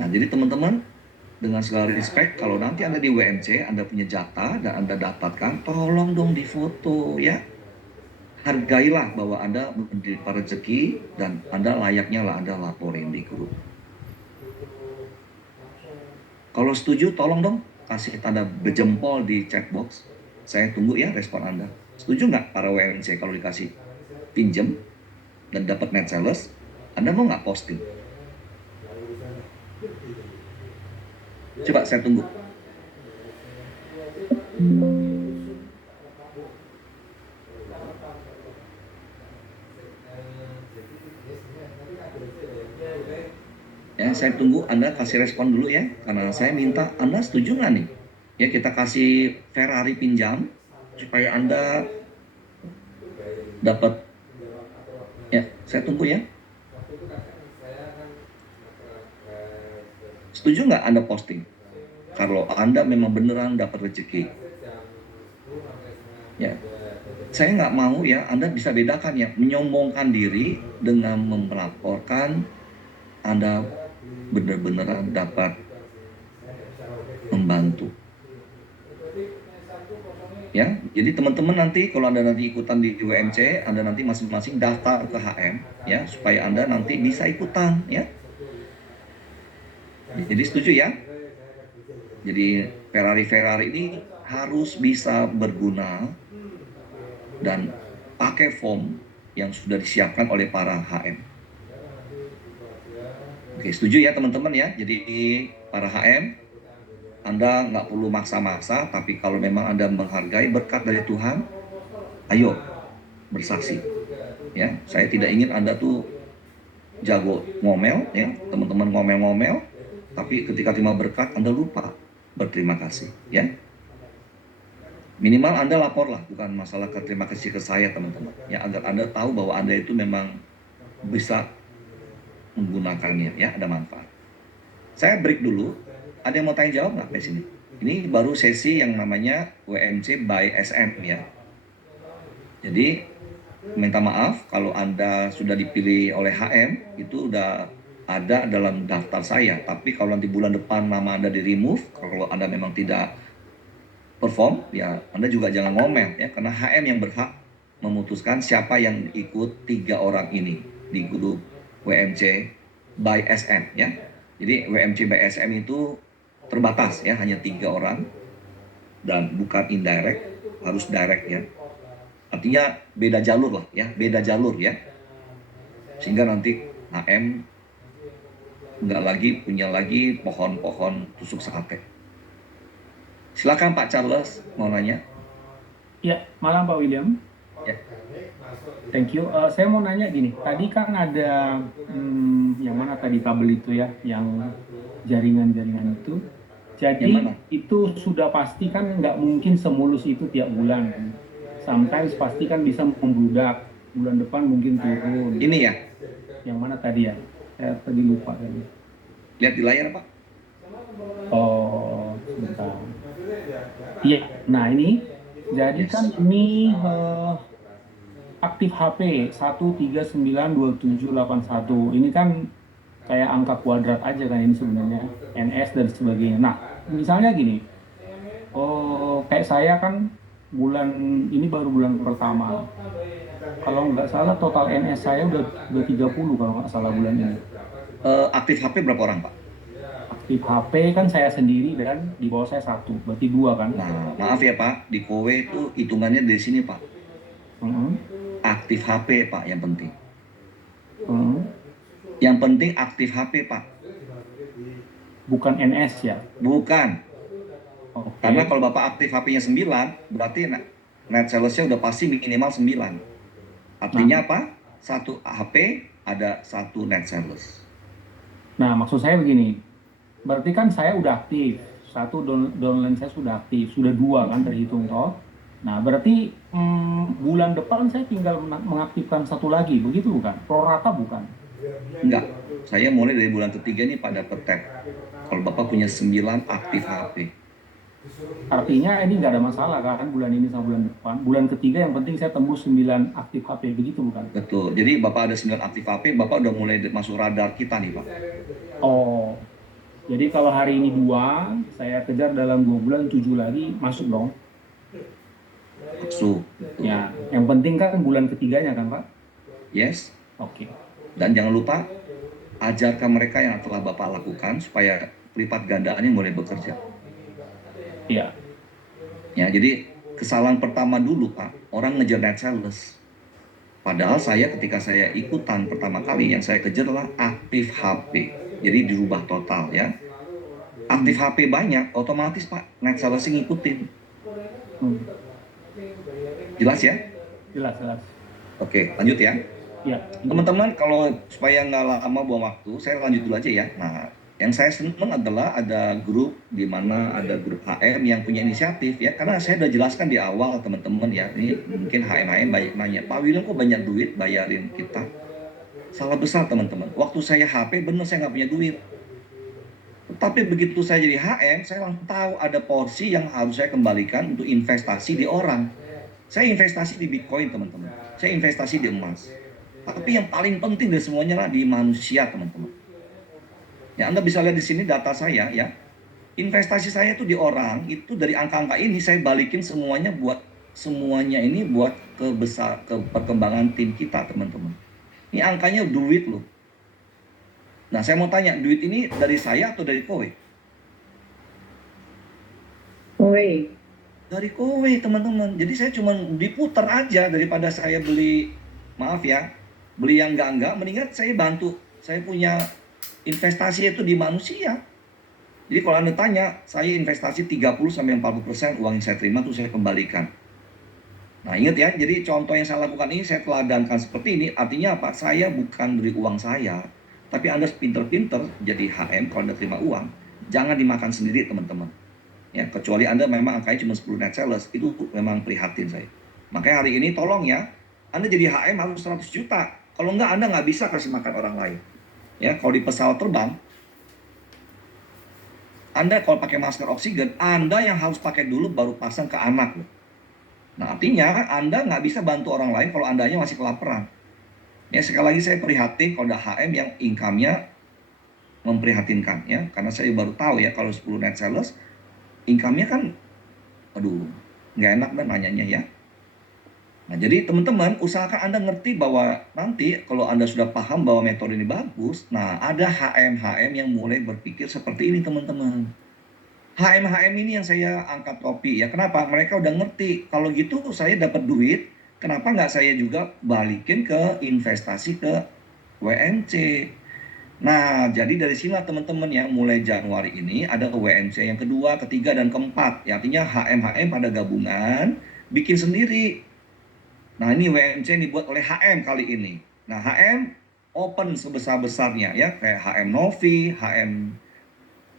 Nah jadi teman-teman dengan segala respect, kalau nanti Anda di WMC, Anda punya jatah dan Anda dapatkan, tolong dong difoto ya. Hargailah bahwa Anda menjadi rezeki dan Anda layaknya lah Anda laporin di grup. Kalau setuju, tolong dong kasih tanda berjempol di chat box. Saya tunggu ya respon Anda. Setuju nggak para WMC kalau dikasih pinjam dan dapat net sales? Anda mau nggak posting? Coba saya tunggu. Ya, Ya, saya tunggu Anda kasih respon dulu ya, karena saya minta Anda setuju nggak nih? Ya, kita kasih Ferrari pinjam supaya Anda dapat. Ya, saya tunggu ya. Setuju nggak Anda posting? Kalau Anda memang beneran dapat rezeki. Ya, saya nggak mau ya, Anda bisa bedakan ya, menyombongkan diri dengan melaporkan Anda benar-benar dapat membantu. Ya, jadi teman-teman nanti kalau Anda nanti ikutan di UMC, Anda nanti masing-masing daftar ke HM ya, supaya Anda nanti bisa ikutan ya. Jadi setuju ya? Jadi Ferrari ini harus bisa berguna dan pakai form yang sudah disiapkan oleh para HM. Oke, setuju ya teman-teman ya? Jadi para HM, Anda nggak perlu maksa-maksa, tapi kalau memang Anda menghargai berkat dari Tuhan, ayo bersaksi. Ya, saya tidak ingin Anda tuh jago ngomel, ya teman-teman ngomel-ngomel, tapi ketika terima berkat Anda lupa berterima kasih, ya. Minimal Anda laporlah, bukan masalah terima kasih ke saya teman-teman, ya agar Anda tahu bahwa Anda itu memang bisa menggunakannya, ya ada manfaat. Saya break dulu. Ada yang mau tanya jawab nggak di sini? Ini baru sesi yang namanya WMC by SM ya. Jadi minta maaf kalau Anda sudah dipilih oleh HM itu udah ada dalam daftar saya. Tapi kalau nanti bulan depan nama Anda di remove, kalau Anda memang tidak perform, ya Anda juga jangan ngomel ya, karena HM yang berhak memutuskan siapa yang ikut 3 orang ini di grup WMC by SM ya. Jadi WMC by SM itu terbatas ya, hanya 3 orang dan bukan indirect, harus direct ya. Artinya beda jalur lah ya, beda jalur ya. Sehingga nanti HM nggak lagi punya lagi pohon-pohon tusuk sate. Silakan Pak Charles mau nanya. Ya, malam Pak William. Ya. Thank you. Saya mau nanya gini, tadi kan ada yang mana tadi kabel itu ya, yang jaringan-jaringan itu. Jadi itu sudah pasti kan nggak mungkin semulus itu tiap bulan. Sometimes pasti kan bisa membludak. Bulan depan mungkin turun. Ini ya? Yang mana tadi ya? Saya tadi lupa tadi. Lihat di layar Pak. Oh, sebentar. Iya, nah ini jadi kan ini aktif HP 1392781 ini kan kayak angka kuadrat aja kan ini sebenarnya NS dan sebagainya. Nah misalnya gini, kayak saya kan bulan ini baru bulan pertama, kalau nggak salah total NS saya udah 30 kalau nggak salah bulan ini. Aktif HP berapa orang Pak? Aktif HP kan saya sendiri dan di bawah saya 1, berarti 2 kan. Nah maaf ya Pak, di Kowe itu hitungannya dari sini Pak. Aktif HP Pak yang penting. Yang penting aktif HP Pak. Bukan NS ya? Bukan. Okay. Karena kalau Bapak aktif HP-nya 9, berarti net sales-nya udah pasti minimal 9. Artinya apa? Satu HP ada 1 net sales. Nah maksud saya begini, berarti kan saya udah aktif, 1 downline saya sudah aktif, sudah 2 kan terhitung toh. Nah berarti bulan depan saya tinggal mengaktifkan 1 lagi, begitu bukan? Pro rata bukan? Enggak, saya mulai dari bulan ketiga nih pada petek. Kalau Bapak punya 9 aktif HP. Artinya ini nggak ada masalah kan bulan ini sama bulan depan. Bulan ketiga yang penting saya tembus 9 aktif HP, begitu bukan? Betul, jadi Bapak ada 9 aktif HP, Bapak udah mulai masuk radar kita nih Pak. Oh, jadi kalau hari ini 2, saya kejar dalam 2 bulan 7 lagi, masuk dong? Masuk. Ya, yang penting kan bulan ketiganya kan Pak? Yes. Oke. Dan jangan lupa, ajarkan mereka yang telah Bapak lakukan supaya lipat gandaannya mulai bekerja. Iya. Ya, jadi kesalahan pertama dulu Pak, orang ngejar net sales. Padahal saya ketika saya ikutan pertama kali yang saya kejar adalah aktif HP. Jadi dirubah total ya. Aktif HP banyak, otomatis Pak net sales ngikutin. Jelas ya? Jelas. Oke, lanjut ya. Ya. Teman-teman, kalau supaya nggak lama buang waktu, saya lanjut dulu aja ya. Nah, Yang saya senang adalah ada grup di mana ada grup HM yang punya inisiatif ya, karena saya udah jelaskan di awal teman-teman ya, ini mungkin HM banyak nanya, Pak William kok banyak duit bayarin kita? Salah besar teman-teman. Waktu saya HP bener saya nggak punya duit. Tapi begitu saya jadi HM, saya langsung tahu ada porsi yang harus saya kembalikan untuk investasi di orang. Saya investasi di Bitcoin teman-teman. Saya investasi di emas. Tapi yang paling penting dari semuanya lah di manusia teman-teman. Ya, Anda bisa lihat di sini data saya ya. Investasi saya itu di orang, itu dari angka-angka ini saya balikin semuanya ini buat ke perkembangan tim kita, teman-teman. Ini angkanya duit loh. Nah, saya mau tanya, duit ini dari saya atau dari kowe? Oi, Dari kowe, teman-teman. Jadi saya cuma diputar aja daripada saya beli, maaf ya, beli yang enggak, mendingan saya bantu. Saya punya investasi itu di manusia. Jadi kalau Anda tanya, saya investasi 30-40% uang yang saya terima itu saya kembalikan. Nah ingat ya, jadi contoh yang saya lakukan ini saya teladankan seperti ini, artinya apa? Saya bukan dari uang saya, tapi Anda pinter-pinter jadi HM kalau Anda terima uang, jangan dimakan sendiri teman-teman. Ya, kecuali Anda memang angkanya cuma 10 net sales, itu memang prihatin saya. Makanya hari ini tolong ya, Anda jadi HM harus 100 juta. Kalau enggak Anda nggak bisa kasih makan orang lain. Ya, kalau di pesawat terbang, Anda kalau pakai masker oksigen, Anda yang harus pakai dulu baru pasang ke anak. Nah, artinya Anda nggak bisa bantu orang lain kalau Andanya masih kelaparan. Ya, sekali lagi saya prihatin kalau ada HM yang income-nya memprihatinkan ya, karena saya baru tahu ya kalau 10 net sales, income-nya kan, aduh, nggak enak dan nanyanya ya. Nah, jadi teman-teman, usahakan Anda ngerti bahwa nanti kalau Anda sudah paham bahwa metode ini bagus, nah ada HM-HM yang mulai berpikir seperti ini teman-teman. HM-HM ini yang saya angkat topi ya, kenapa? Mereka udah ngerti, kalau gitu saya dapat duit, kenapa nggak saya juga balikin ke investasi ke WMC. Nah, jadi dari sini teman-teman ya, mulai Januari ini ada WMC yang kedua, ketiga, dan keempat. Ya, artinya HM-HM pada gabungan bikin sendiri. Nah, ini WMC dibuat oleh HM kali ini. Nah, HM open sebesar-besarnya ya, kayak HM Novi, HM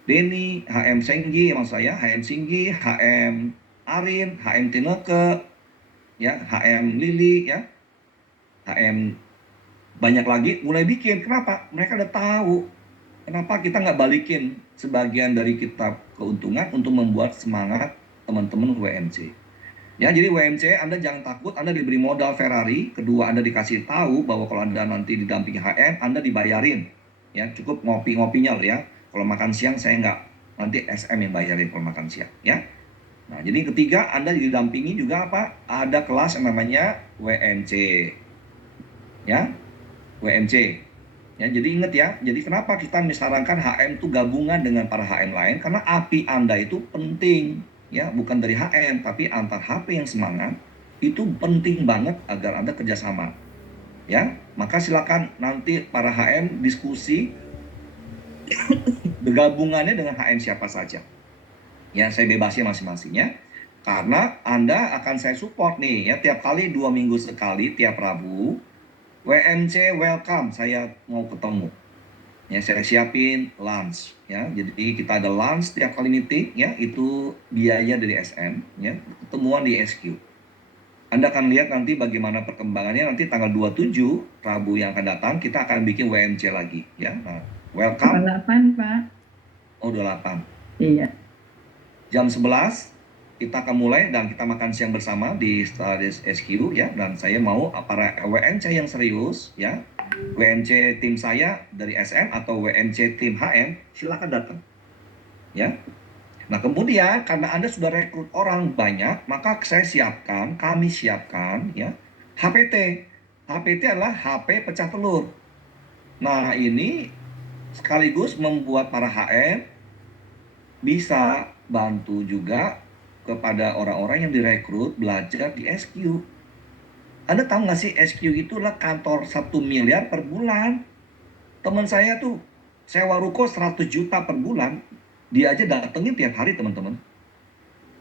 Denny, HM Senggi, maksud saya, HM Singgi, HM Arin, HM Tineke, ya, HM Lili, ya, HM banyak lagi mulai bikin. Kenapa? Mereka udah tahu. Kenapa kita nggak balikin sebagian dari kita keuntungan untuk membuat semangat teman-teman WMC. Ya, jadi WMC Anda jangan takut, Anda diberi modal Ferrari, kedua Anda dikasih tahu bahwa kalau Anda nanti didampingi HM, Anda dibayarin. Ya, cukup ngopi-ngopinya loh ya. Kalau makan siang saya nggak, nanti SM yang bayarin kalau makan siang, ya. Nah, jadi ketiga Anda didampingi juga apa? Ada kelas yang namanya WMC. Ya, WMC. Ya, jadi ingat ya. Jadi kenapa kita menyarankan HM itu gabungan dengan para HM lain? Karena API Anda itu penting. Ya, bukan dari HM, tapi antar HP yang semangat itu penting banget agar Anda kerjasama. Ya, maka silakan nanti para HM diskusi bergabungannya dengan HM siapa saja. Ya, saya bebasi masing-masingnya. Karena Anda akan saya support nih ya, tiap kali 2 minggu sekali, tiap Rabu, WMC welcome, saya mau ketemu. Ya, saya siapin lunch ya. Jadi kita ada lunch tiap kali meeting ya, itu biaya dari SM ya, ketemuan di SQ. Anda akan lihat nanti bagaimana perkembangannya nanti tanggal 27 Rabu yang akan datang kita akan bikin WMC lagi ya. Nah, welcome. 8 Pak. Oh, 28. Iya. Jam 11 kita akan mulai dan kita makan siang bersama di Stardust SQ ya, dan saya mau para WMC yang serius ya, WMC tim saya dari SM atau WMC tim HM, silakan datang. Ya. Nah, kemudian karena Anda sudah rekrut orang banyak, maka kami siapkan ya, HPT. HPT adalah HP pecah telur. Nah, ini sekaligus membuat para HM bisa bantu juga kepada orang-orang yang direkrut belajar di SQ. Anda tahu nggak sih SQ itu adalah kantor 1 miliar per bulan. Teman saya tuh sewa ruko 100 juta per bulan. Dia aja datengin tiap hari teman-teman.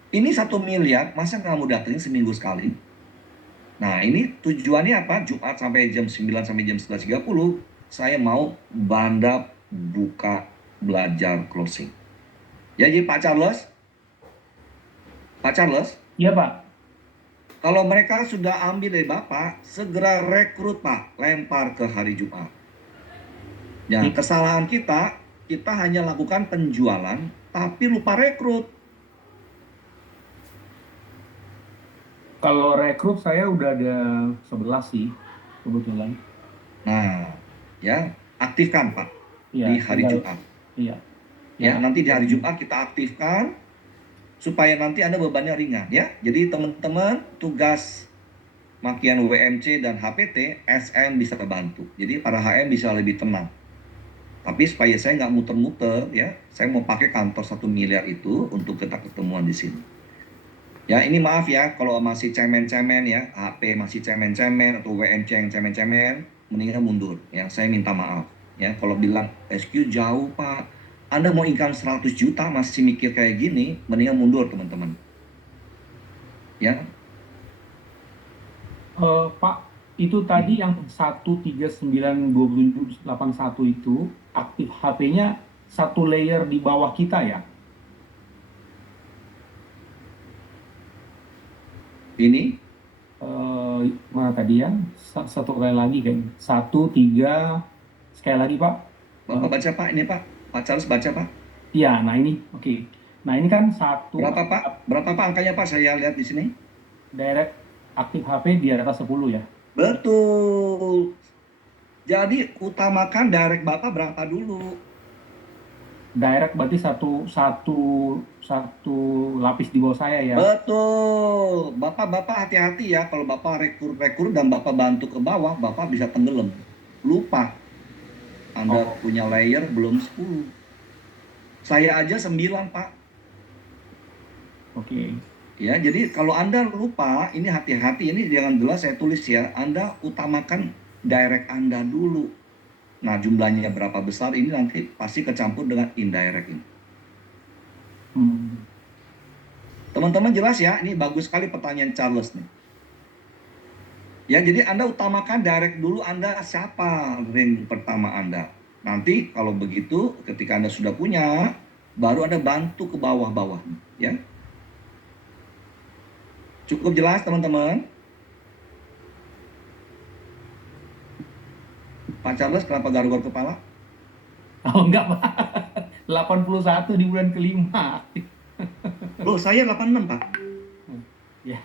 Ini 1 miliar, masa nggak mau datengin seminggu sekali? Nah ini tujuannya apa? Jumat sampai jam 9 sampai jam 11.30. Saya mau Banda buka belajar closing. Ya, jadi Pak Charles, Iya Pak. kalau mereka sudah ambil dari Bapak, segera rekrut Pak, lempar ke hari Jumat. Ya, kesalahan kita hanya lakukan penjualan, tapi lupa rekrut. Kalau rekrut saya udah ada 11 sih kebetulan. Nah, ya, aktifkan Pak Iya, di hari tinggal- Jumat. Iya. Ya, nanti di hari Jumat kita aktifkan supaya nanti Anda bebannya ringan ya. Jadi teman-teman tugas makian WMC dan HPT, SM bisa bantu. Jadi para HM bisa lebih tenang. Tapi supaya saya nggak muter-muter ya, saya mau pakai kantor 1 miliar itu untuk kita ketemuan di sini. Ya, ini maaf ya kalau masih cemen-cemen ya, HP masih cemen-cemen atau WMC yang cemen-cemen, mendingan mundur. Ya, saya minta maaf. Ya, kalau bilang SQ jauh Pak, Anda mau income 100 juta masih mikir kayak gini, mendingan mundur teman-teman. Ya, Pak, itu tadi yang 1392781 itu aktif HP-nya satu layer di bawah kita ya? ini Mana tadi ya? Satu kali lagi kayaknya. 13 sekali lagi Pak. Bapak baca Pak, ini Pak Charles baca Pak. Iya, nah ini oke. Nah ini kan satu Berapa Pak? Berapa Pak angkanya Pak? Saya lihat di sini. direct aktif HP di atas 10 ya. Betul. Jadi utamakan direct Bapak berapa dulu? Direct berarti satu lapis di bawah saya ya. Betul. Bapak hati-hati ya kalau Bapak rekrut dan Bapak bantu ke bawah, Bapak bisa tenggelam. Lupa. Anda punya layer belum 10. Saya aja 9, Pak. Oke. Ya, jadi kalau Anda lupa, ini hati-hati, ini jangan jelas saya tulis ya. Anda utamakan direct Anda dulu. Nah, jumlahnya berapa besar ini nanti pasti kecampur dengan indirect ini. Teman-teman jelas ya, ini bagus sekali pertanyaan Charles nih. Ya, jadi Anda utamakan direct dulu Anda siapa ring pertama Anda. Nanti kalau begitu ketika Anda sudah punya, baru Anda bantu ke bawah-bawah. Ya. Cukup jelas teman-teman? Pak Charles kenapa garuk-garuk kepala? Oh enggak Pak. 81 di bulan kelima. Loh, saya 86 Pak. Ya.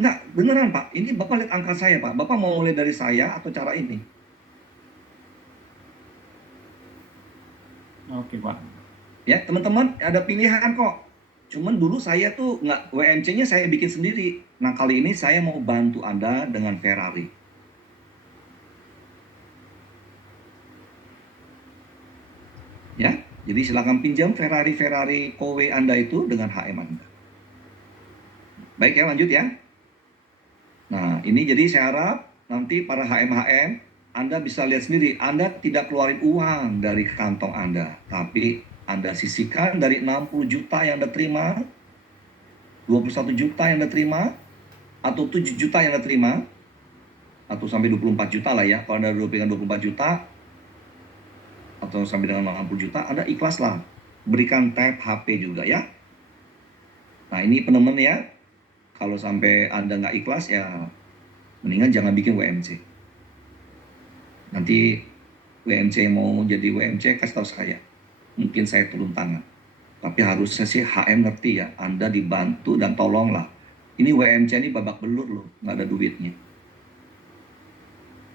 Enggak, beneran Pak. Ini Bapak lihat angka saya Pak. Bapak mau mulai dari saya atau cara ini? Oke Pak. Ya teman-teman ada pilihan kok. Cuman dulu saya tuh nggak, WMC-nya saya bikin sendiri. Nah kali ini saya mau bantu Anda dengan Ferrari. Ya, jadi silakan pinjam Ferrari Kowe Anda itu dengan HM Anda. Baik ya, lanjut ya. Nah, ini jadi saya harap nanti para HM Anda bisa lihat sendiri, Anda tidak keluarin uang dari kantong Anda, tapi Anda sisihkan dari 60 juta yang Anda terima, 21 juta yang Anda terima, atau 7 juta yang Anda terima, atau sampai 24 juta lah ya. Kalau Anda dengan 24 juta, atau sampai dengan 60 juta, Anda ikhlaslah. Berikan tab HP juga ya. Nah ini teman-teman ya, kalau sampai Anda nggak ikhlas ya, mendingan jangan bikin WMC. Nanti WMC mau jadi WMC, kasih tahu saya. Mungkin saya turun tangan. Tapi harusnya sih HM ngerti ya, Anda dibantu dan tolonglah. Ini WMC ini babak belur loh, nggak ada duitnya.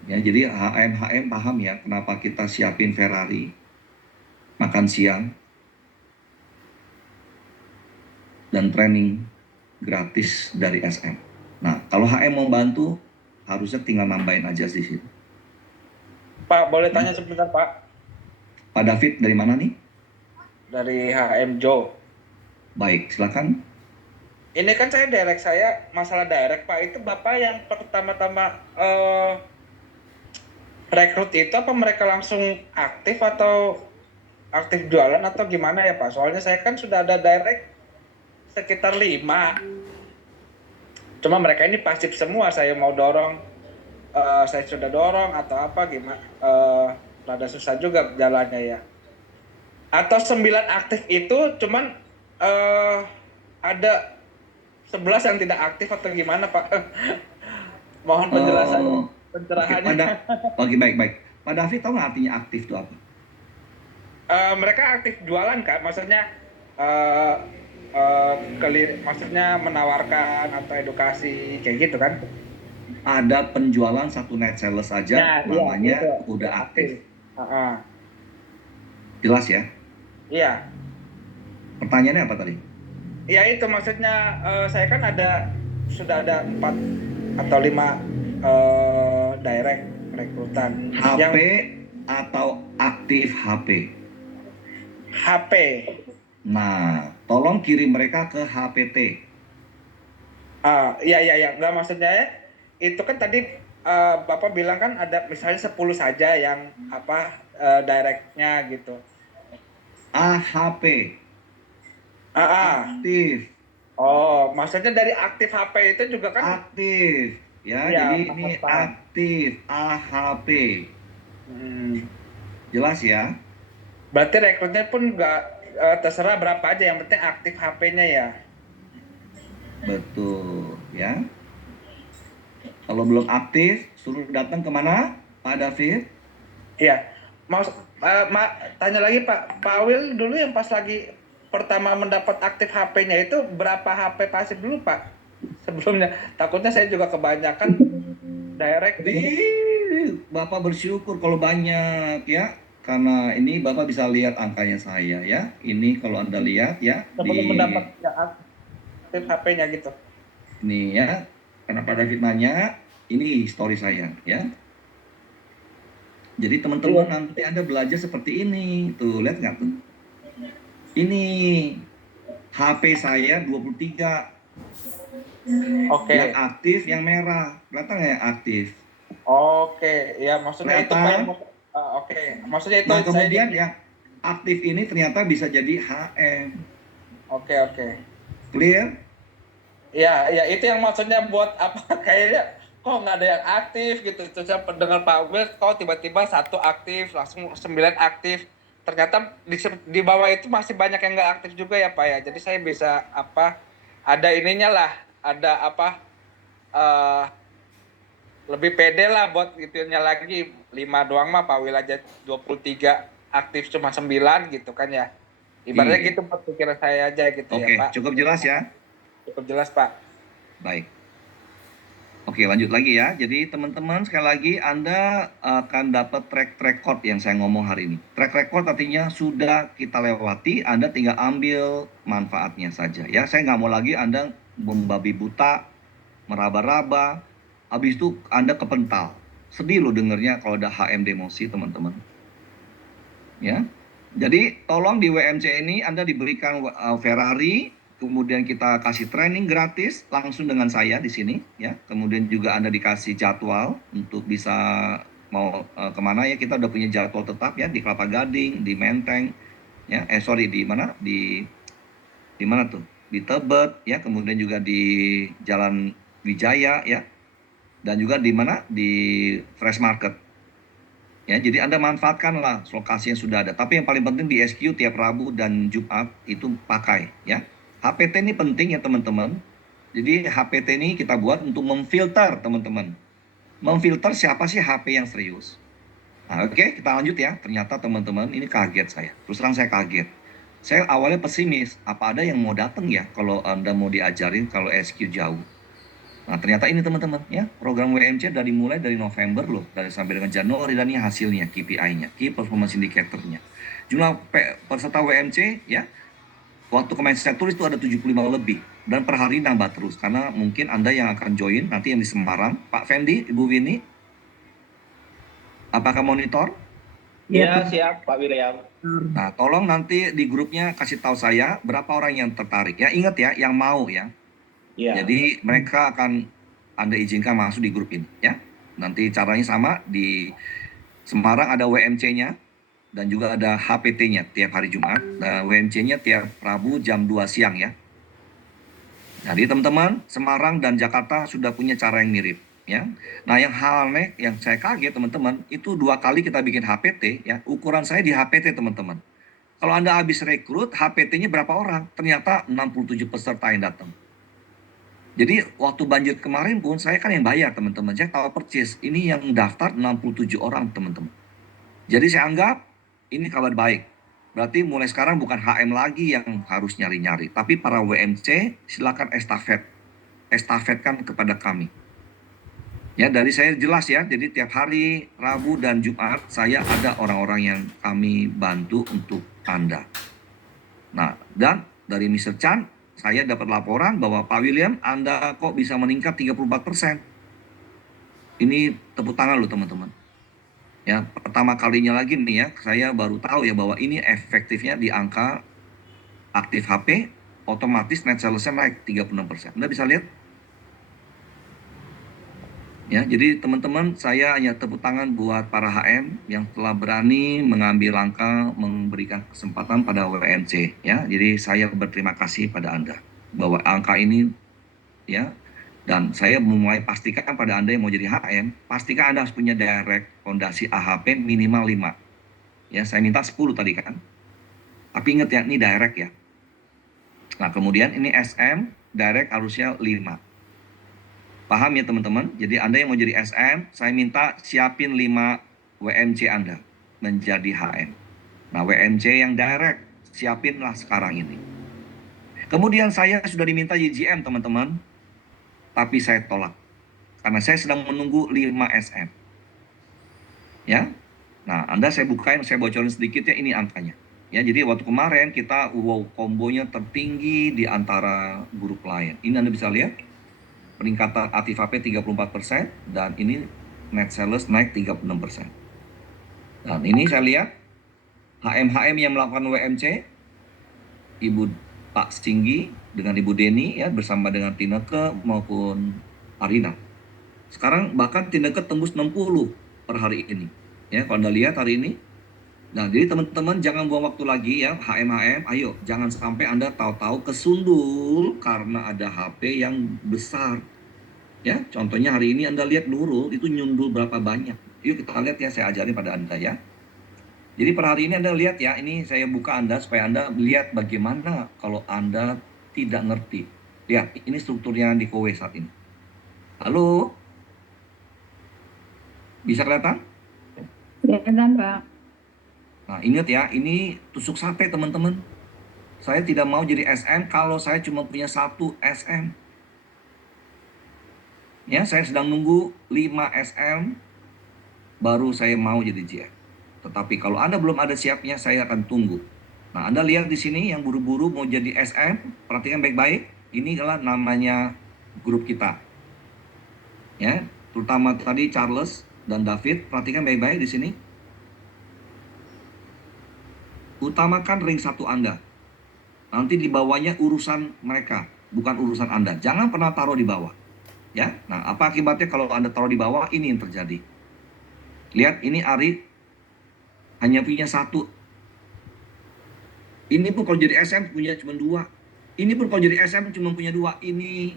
Ya, jadi HM paham ya kenapa kita siapin Ferrari, makan siang, dan training gratis dari SM. Nah, kalau HM mau bantu, harusnya tinggal nambahin aja di situ. Pak, boleh tanya sebentar Pak? Pak David dari mana nih? Dari HM Joe. Baik, silakan. Ini kan saya masalah direct Pak, itu Bapak yang pertama-tama rekrut itu apa mereka langsung aktif atau aktif jualan atau gimana ya Pak? Soalnya saya kan sudah ada direct sekitar 5. Cuma mereka ini pasif semua, saya mau dorong, saya sudah dorong atau apa gimana, rada susah juga jalannya ya. Atau 9 aktif itu cuman ada 11 yang tidak aktif atau gimana Pak? Mohon penjelasan Oke, pencerahannya. bagi baik-baik. Pak David tahu nggak artinya aktif itu apa? Mereka aktif jualan kan, maksudnya eh maksudnya menawarkan atau edukasi kayak gitu kan? Ada penjualan satu net sales saja Iya, namanya itu udah aktif. Heeh. Jelas ya? Iya, Pertanyaannya apa tadi? ya itu maksudnya saya kan sudah ada 4 atau 5 direct rekrutan HP yang atau aktif HP? HP. Nah, tolong kirim mereka ke HPT. Iya, nggak maksudnya ya, itu kan tadi Bapak bilang kan ada misalnya 10 saja yang directnya gitu. AHP, Ah, ah. aktif, Oh, maksudnya dari aktif HP itu juga kan? aktif. Ya, Iya, jadi ini paham. aktif AHP. Hmm. Jelas ya? Berarti rekrutnya pun nggak terserah berapa aja, yang penting aktif HP-nya ya. Betul, ya. Kalau belum aktif, suruh datang kemana, Pak David? Iya. Mau tanya lagi Pak Wil dulu yang pas lagi pertama mendapat aktif HP-nya itu berapa HP pasif dulu Pak? Sebelumnya takutnya saya juga kebanyakan direct. Bapak bersyukur kalau banyak ya, karena ini Bapak bisa lihat angkanya saya ya. Ini kalau Anda lihat ya Sebelum mendapat yang aktif HP-nya gitu. ini ya. Karena Pak David nanya, ini story saya ya. Jadi teman-teman nanti Anda belajar seperti ini. Tuh, lihat nggak tuh? Ini HP saya 23. Oke. Yang aktif yang merah. Kelihatan nggak yang aktif? Oke, ya maksudnya itu Pak Kelihatan? yang oke. Maksudnya itu Nah, saya kemudian yang aktif ini ternyata bisa jadi HM. Oke. Clear? Ya itu yang maksudnya buat apa kayaknya kok nggak ada yang aktif gitu. Terus saya pendengar Pak Wil kok tiba-tiba satu aktif langsung 9 aktif. Ternyata di bawah itu masih banyak yang nggak aktif juga ya Pak ya. Jadi saya bisa ada ininya lah, ada eh lebih pede lah buat gitunya lagi. 5 doang mah Pak Wil aja 23 aktif cuma 9 gitu kan ya. Ibaratnya Iya. gitu buat pikiran saya aja gitu ya Oke, Pak. cukup jelas ya? Cukup jelas Pak. Baik. Oke, lanjut lagi ya. Jadi teman-teman sekali lagi Anda akan dapat track record yang saya ngomong hari ini. Track record artinya sudah kita lewati, Anda tinggal ambil manfaatnya saja ya. Saya nggak mau lagi Anda membabi buta, meraba-raba, habis itu Anda kepental. Sedih loh dengernya kalau ada HM demosi teman-teman. Ya. Jadi tolong di WMC ini Anda diberikan Ferrari, kemudian kita kasih training gratis langsung dengan saya di sini ya. Kemudian juga Anda dikasih jadwal untuk bisa mau kemana ya. Kita udah punya jadwal tetap ya di Kelapa Gading, di Menteng ya. Di mana? Di mana tuh? Di Tebet ya, kemudian juga di Jalan Wijaya ya. Dan juga di mana? Di Fresh Market. Ya, jadi Anda manfaatkanlah lokasi yang sudah ada. Tapi yang paling penting di SQ tiap Rabu dan Jumat itu pakai ya. HPT ini penting ya teman-teman. Jadi HPT ini kita buat untuk memfilter teman-teman. Memfilter siapa sih HP yang serius. Nah, oke, kita lanjut ya. Ternyata teman-teman ini kaget saya. Terus terang saya kaget. Saya awalnya pesimis. Apa ada yang mau datang ya kalau Anda mau diajarin kalau SQ jauh. Nah, ternyata ini teman-teman ya, program WMC dari mulai dari November loh, dari sampai dengan Januari dan ini hasilnya, KPI-nya, Key Performance Indicator-nya. Jumlah peserta WMC ya, waktu kemarin saya tulis itu ada 75 lebih dan per hari nambah terus karena mungkin Anda yang akan join nanti yang di Semarang, Pak Fendi, Ibu Winnie, apakah monitor? Iya, siap Pak William. Nah, tolong nanti di grupnya kasih tahu saya berapa orang yang tertarik ya. Ingat ya, yang mau ya. Iya. Jadi mereka akan Anda izinkan masuk di grup ini ya. Nanti caranya sama, di Semarang ada WMC-nya dan juga ada HPT-nya tiap hari Jumat. Dan WMC-nya tiap Rabu jam 2 siang ya. Jadi teman-teman, Semarang dan Jakarta sudah punya cara yang mirip ya. Nah, yang hal aneh yang saya kaget teman-teman, itu 2 kali kita bikin HPT ya. Ukuran saya di HPT teman-teman. Kalau Anda habis rekrut, HPT-nya berapa orang? Ternyata 67 peserta yang datang. Jadi waktu banjir kemarin pun saya kan yang bayar teman-teman. Saya tahu persis. Ini yang daftar 67 orang teman-teman. Jadi saya anggap ini kabar baik. Berarti mulai sekarang bukan HM lagi yang harus nyari-nyari. Tapi para WMC silakan estafet. Estafetkan kepada kami. Ya, dari saya jelas ya. Jadi tiap hari Rabu dan Jumat saya ada orang-orang yang kami bantu untuk Anda. Nah, dan dari Mr. Chan, saya dapat laporan bahwa Pak William, Anda kok bisa meningkat 34%. Ini tepuk tangan loh teman-teman. Ya, pertama kalinya lagi nih ya, saya baru tahu ya bahwa ini efektifnya di angka aktif HP, otomatis net salesnya naik 36%. Anda bisa lihat? Ya, jadi teman-teman, saya hanya tepuk tangan buat para HM yang telah berani mengambil langkah memberikan kesempatan pada WMC. Ya, jadi saya berterima kasih pada Anda bahwa angka ini, ya, dan saya mulai pastikan pada Anda yang mau jadi HM, pastikan Anda harus punya direct fondasi AHP minimal 5. Ya, saya minta 10 tadi kan. Tapi ingat ya, ini direct ya. Nah, kemudian ini SM, direct harusnya 5. Paham ya teman-teman? Jadi Anda yang mau jadi SM, saya minta siapin 5 WMC Anda menjadi HM. Nah, WMC yang direct, siapinlah sekarang ini. Kemudian saya sudah diminta YGM teman-teman, tapi saya tolak. Karena saya sedang menunggu 5 SM. Ya, nah Anda saya bukain, saya bocorin sedikit ya, ini angkanya. Ya, jadi waktu kemarin kita kombonya tertinggi di antara grup lain. Ini Anda bisa lihat. Peningkatan aktif HP 34% dan ini net sales naik 36%. Dan ini saya lihat HM-HM yang melakukan WMC, Ibu Pak Singgi dengan Ibu Deni ya bersama dengan Tineke maupun Arina. Sekarang bahkan Tineke tembus 60 per hari ini. Ya, kalau Anda lihat hari ini. Nah, jadi teman-teman jangan buang waktu lagi ya, HM-HM, ayo jangan sampai Anda tahu-tahu kesundul karena ada HP yang besar. Ya, contohnya hari ini Anda lihat Nurul itu nyundul berapa banyak. Yuk kita lihat ya, saya ajarin pada Anda ya. Jadi per hari ini Anda lihat ya, ini saya buka Anda supaya Anda lihat bagaimana kalau Anda tidak ngerti. Lihat, ini strukturnya di Kowe saat ini. Halo? Bisa kelihatan? Kelihatan, Pak. Nah, ingat ya, ini tusuk sate teman-teman. Saya tidak mau jadi SM kalau saya cuma punya 1 SM. Ya, saya sedang nunggu 5 SM baru saya mau jadi GM. Tetapi kalau Anda belum ada siapnya, saya akan tunggu. Nah, Anda lihat di sini yang buru-buru mau jadi SM, perhatikan baik-baik. Ini adalah namanya grup kita. Ya, terutama tadi Charles dan David, perhatikan baik-baik di sini. Utamakan ring 1 Anda. Nanti di bawahnya urusan mereka, bukan urusan Anda. Jangan pernah taruh di bawah. Ya, nah apa akibatnya kalau Anda taruh di bawah? Ini yang terjadi. Lihat, ini Ari hanya punya 1. Ini pun kalau jadi SM punya cuma 2. Ini pun kalau jadi SM cuma punya 2. Ini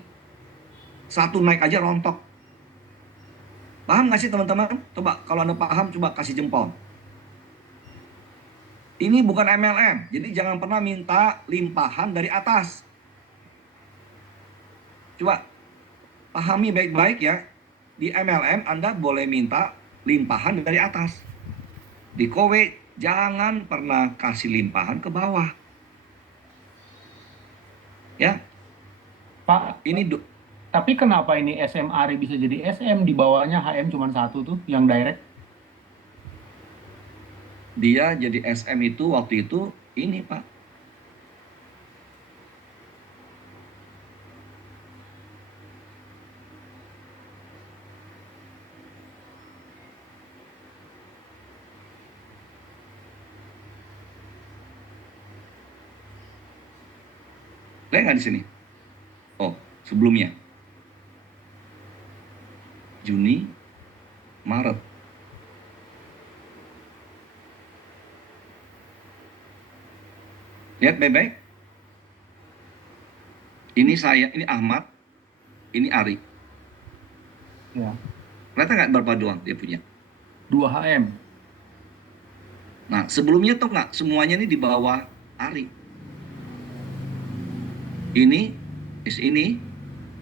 1 naik aja rontok. Paham nggak sih teman-teman? Coba kalau Anda paham, coba kasih jempol. Ini bukan MLM, jadi jangan pernah minta limpahan dari atas. Coba pahami baik-baik ya. Di MLM Anda boleh minta limpahan dari atas. Di Kowe jangan pernah kasih limpahan ke bawah. Ya. Pak, Ini tapi kenapa ini SM Ari bisa jadi SM di bawahnya HM cuma 1 tuh yang direct? dia jadi SM itu waktu itu ini Pak. Lihat nggak di sini? Oh, sebelumnya. Juni, Maret. Lihat baik-baik. Ini saya, ini Ahmad, ini Ari. Ya. Kelihatan nggak berapa doang dia punya? 2 HM. Nah, sebelumnya tuh nggak semuanya ini di bawah Ari. Ini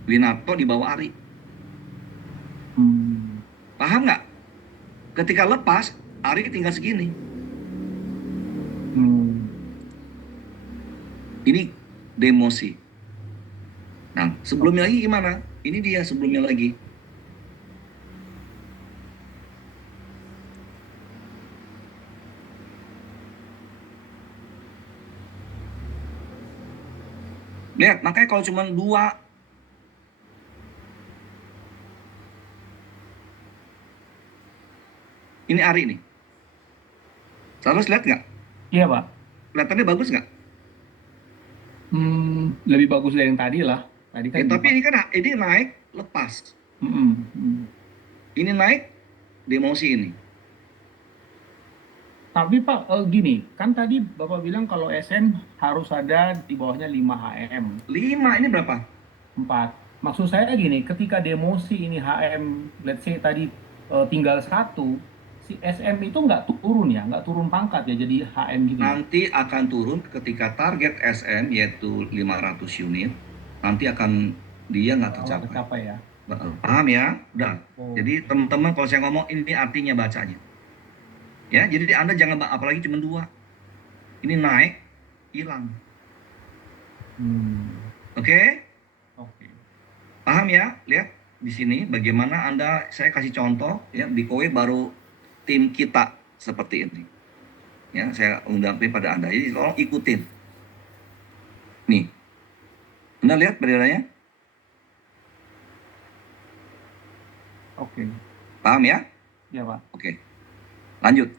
Winarto di bawah Ari. Paham nggak? Ketika lepas, Ari tinggal segini. Ini demosi. Nah, sebelumnya lagi gimana? Ini dia sebelumnya lagi. Lihat, makanya kalau cuma 2, ini Ari nih. Terus lihat nggak? Iya, Pak. Kelihatannya bagus nggak? Lebih bagus dari yang tadi lah. Tadi kan Tapi ini kan ini naik, lepas. Ini naik, demosi ini. Tapi Pak, gini, kan tadi Bapak bilang kalau SN harus ada di bawahnya 5 HM. 5, ini berapa? 4. Maksud saya gini, ketika demosi ini HM, let's say tadi tinggal 1, si SM itu nggak turun pangkat ya, jadi HM gitu. Nanti akan turun ketika target SM yaitu 500 unit, nanti akan dia nggak tercapai. Ya. Paham ya? Udah. Jadi teman-teman kalau saya ngomong ini artinya bacanya. Ya, jadi Anda jangan apalagi cuma 2. Ini naik, hilang. Oke? Paham ya? Lihat di sini bagaimana saya kasih contoh ya, di Kowe baru tim kita seperti ini. Ya, saya undang pada Anda. Jadi tolong ikutin. Nih. Anda lihat benderanya? Oke. Paham ya? Ya, Pak. Oke. Lanjut.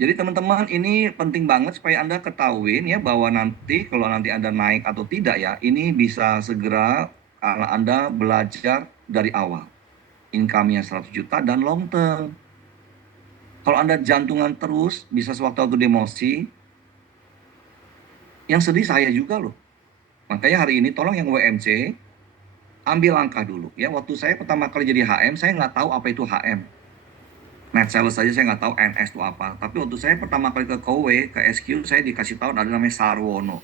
Jadi teman-teman ini penting banget supaya Anda ketahuin ya bahwa nanti kalau nanti Anda naik atau tidak ya, ini bisa segera Anda belajar dari awal. Income-nya 100 juta dan long term. Kalau Anda jantungan terus, bisa sewaktu-waktu demosi, yang sedih saya juga loh. Makanya hari ini tolong yang WMC, ambil langkah dulu. Ya, waktu saya pertama kali jadi HM, saya nggak tahu apa itu HM. Net sales saja saya nggak tahu NS itu apa. Tapi waktu saya pertama kali ke KW, ke SQ, saya dikasih tahu ada namanya Sarwono.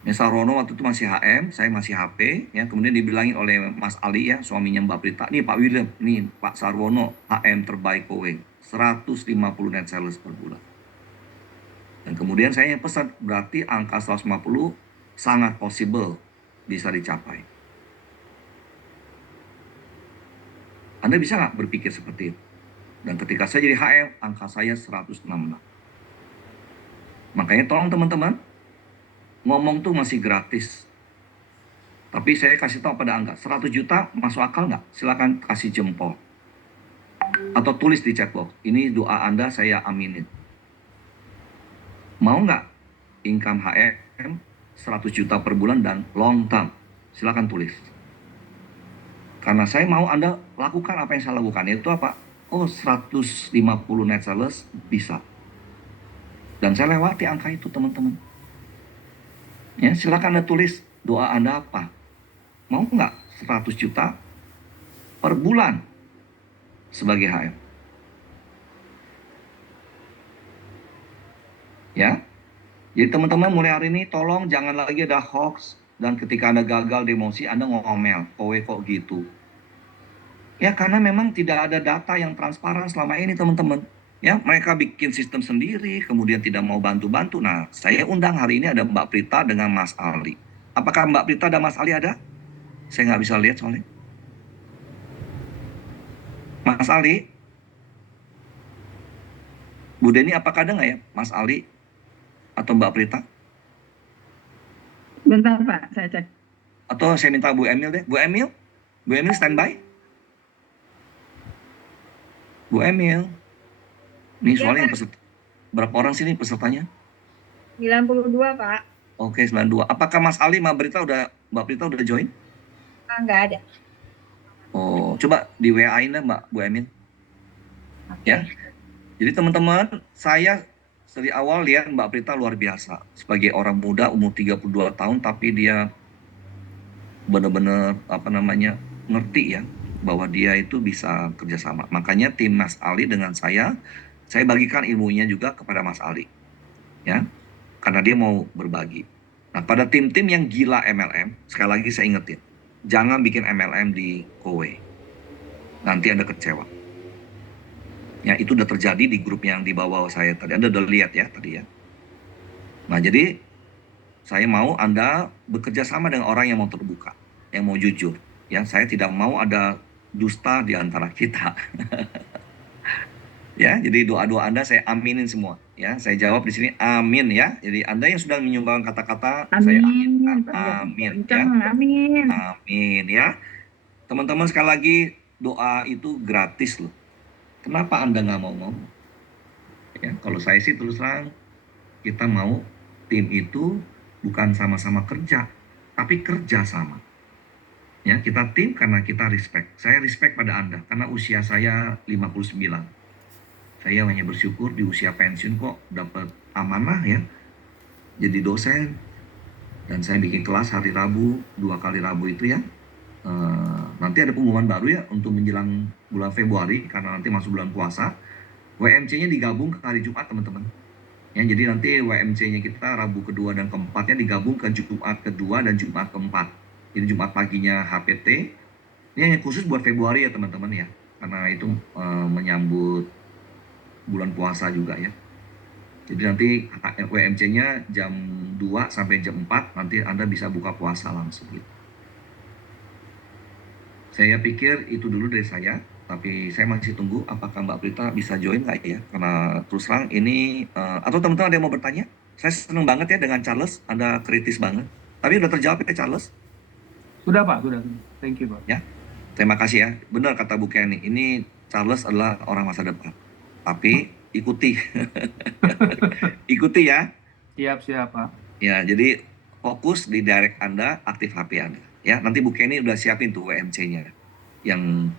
Ya, Sarwono waktu itu masih HM, saya masih HP. Ya, kemudian dibilangin oleh Mas Ali ya, suaminya Mbak Prita. Nih Pak William, nih Pak Sarwono, HM terbaik KW. 150 net sales per bulan. Dan kemudian saya pesan, berarti angka 150 sangat possible bisa dicapai. Anda bisa nggak berpikir seperti itu? Dan ketika saya jadi HM, angka saya 116. Makanya tolong teman-teman, ngomong tuh masih gratis. Tapi saya kasih tahu pada Anda, 100 juta masuk akal nggak? Silakan kasih jempol. Atau tulis di chatbox, ini doa Anda saya aminin. Mau nggak income HM 100 juta per bulan dan long term? Silakan tulis. Karena saya mau Anda lakukan apa yang saya lakukan, yaitu apa? Oh, 150 net sales bisa. Dan saya lewati angka itu, teman-teman. Ya, silakan Anda tulis doa Anda apa. Mau nggak 100 juta per bulan sebagai HM? Ya. Jadi teman-teman mulai hari ini tolong jangan lagi ada hoax. Dan ketika Anda gagal demosi, Anda ngomel. Kowe kok gitu? Ya karena memang tidak ada data yang transparan selama ini teman-teman. Ya mereka bikin sistem sendiri, kemudian tidak mau bantu-bantu. Nah saya undang hari ini ada Mbak Prita dengan Mas Ali. Apakah Mbak Prita dan Mas Ali ada? Saya nggak bisa lihat soalnya. Mas Ali? Bu Deni apakah ada nggak ya Mas Ali? Atau Mbak Prita? Bentar Pak, saya cek. Atau saya minta Bu Emil deh. Bu Emil standby? Bu Emil. Nih soalnya yang peserta. Berapa orang sini pesertanya? 92 Pak. Oke, 92. Apakah Mas Ali, Mbak Prita udah join? Nggak ada. Oh, coba di WA-in deh Mbak Bu Emil. Okay. Ya. Jadi teman-teman, saya dari awal lihat Mbak Prita luar biasa. Sebagai orang muda umur 32 tahun, tapi dia benar-benar ngerti ya bahwa dia itu bisa kerjasama. Makanya tim Mas Ali dengan saya Saya bagikan ilmunya juga kepada Mas Ali, ya, karena dia mau berbagi. Nah, pada tim-tim yang gila MLM, sekali lagi saya ingetin, jangan bikin MLM di Kowe. Nanti Anda kecewa. Ya, itu udah terjadi di grup yang di bawah saya tadi. Anda udah lihat ya tadi ya. Nah, jadi saya mau Anda bekerja sama dengan orang yang mau terbuka, yang mau jujur. Ya, saya tidak mau ada dusta di antara kita. Ya, jadi doa-doa Anda saya aminin semua. Ya, saya jawab di sini amin ya. Jadi Anda yang sudah menyumbang kata-kata, saya Amin. amin ya. Kencang, amin. Amin ya. Teman-teman sekali lagi doa itu gratis loh. Kenapa Anda nggak mau ngomong? Ya, kalau saya sih terus terang kita mau tim itu bukan sama-sama kerja, tapi kerja sama. Ya, kita tim karena kita respect. Saya respect pada Anda karena usia saya 59. Saya hanya bersyukur di usia pensiun kok dapat amanah ya. Jadi dosen dan saya bikin kelas hari Rabu, 2 kali Rabu itu ya. Nanti ada pengumuman baru ya untuk menjelang bulan Februari karena nanti masuk bulan puasa. WMC-nya digabung ke hari Jumat teman-teman. Ya, jadi nanti WMC-nya kita Rabu kedua dan keempatnya digabung ke Jumat kedua dan Jumat keempat. Jadi Jumat paginya HPT. Ini hanya khusus buat Februari ya teman-teman ya. Karena itu menyambut bulan puasa juga ya. Jadi nanti WMC-nya jam 2 sampai jam 4 nanti Anda bisa buka puasa langsung gitu. Saya pikir itu dulu dari saya, tapi saya masih tunggu apakah Mbak Prita bisa join nggak ya? Karena terus terang ini, atau teman-teman ada yang mau bertanya? Saya senang banget ya dengan Charles, Anda kritis banget. Tapi udah terjawab ya Charles? Sudah Pak, sudah. Thank you Pak. Ya, terima kasih ya. Benar kata Bu Kenny, ini Charles adalah orang masa depan. Tapi ikuti, ikuti ya. Siap Pak. Ya, jadi fokus di direct Anda, aktif HP Anda. Ya, nanti Bu Kenny udah siapin tuh WMC-nya yang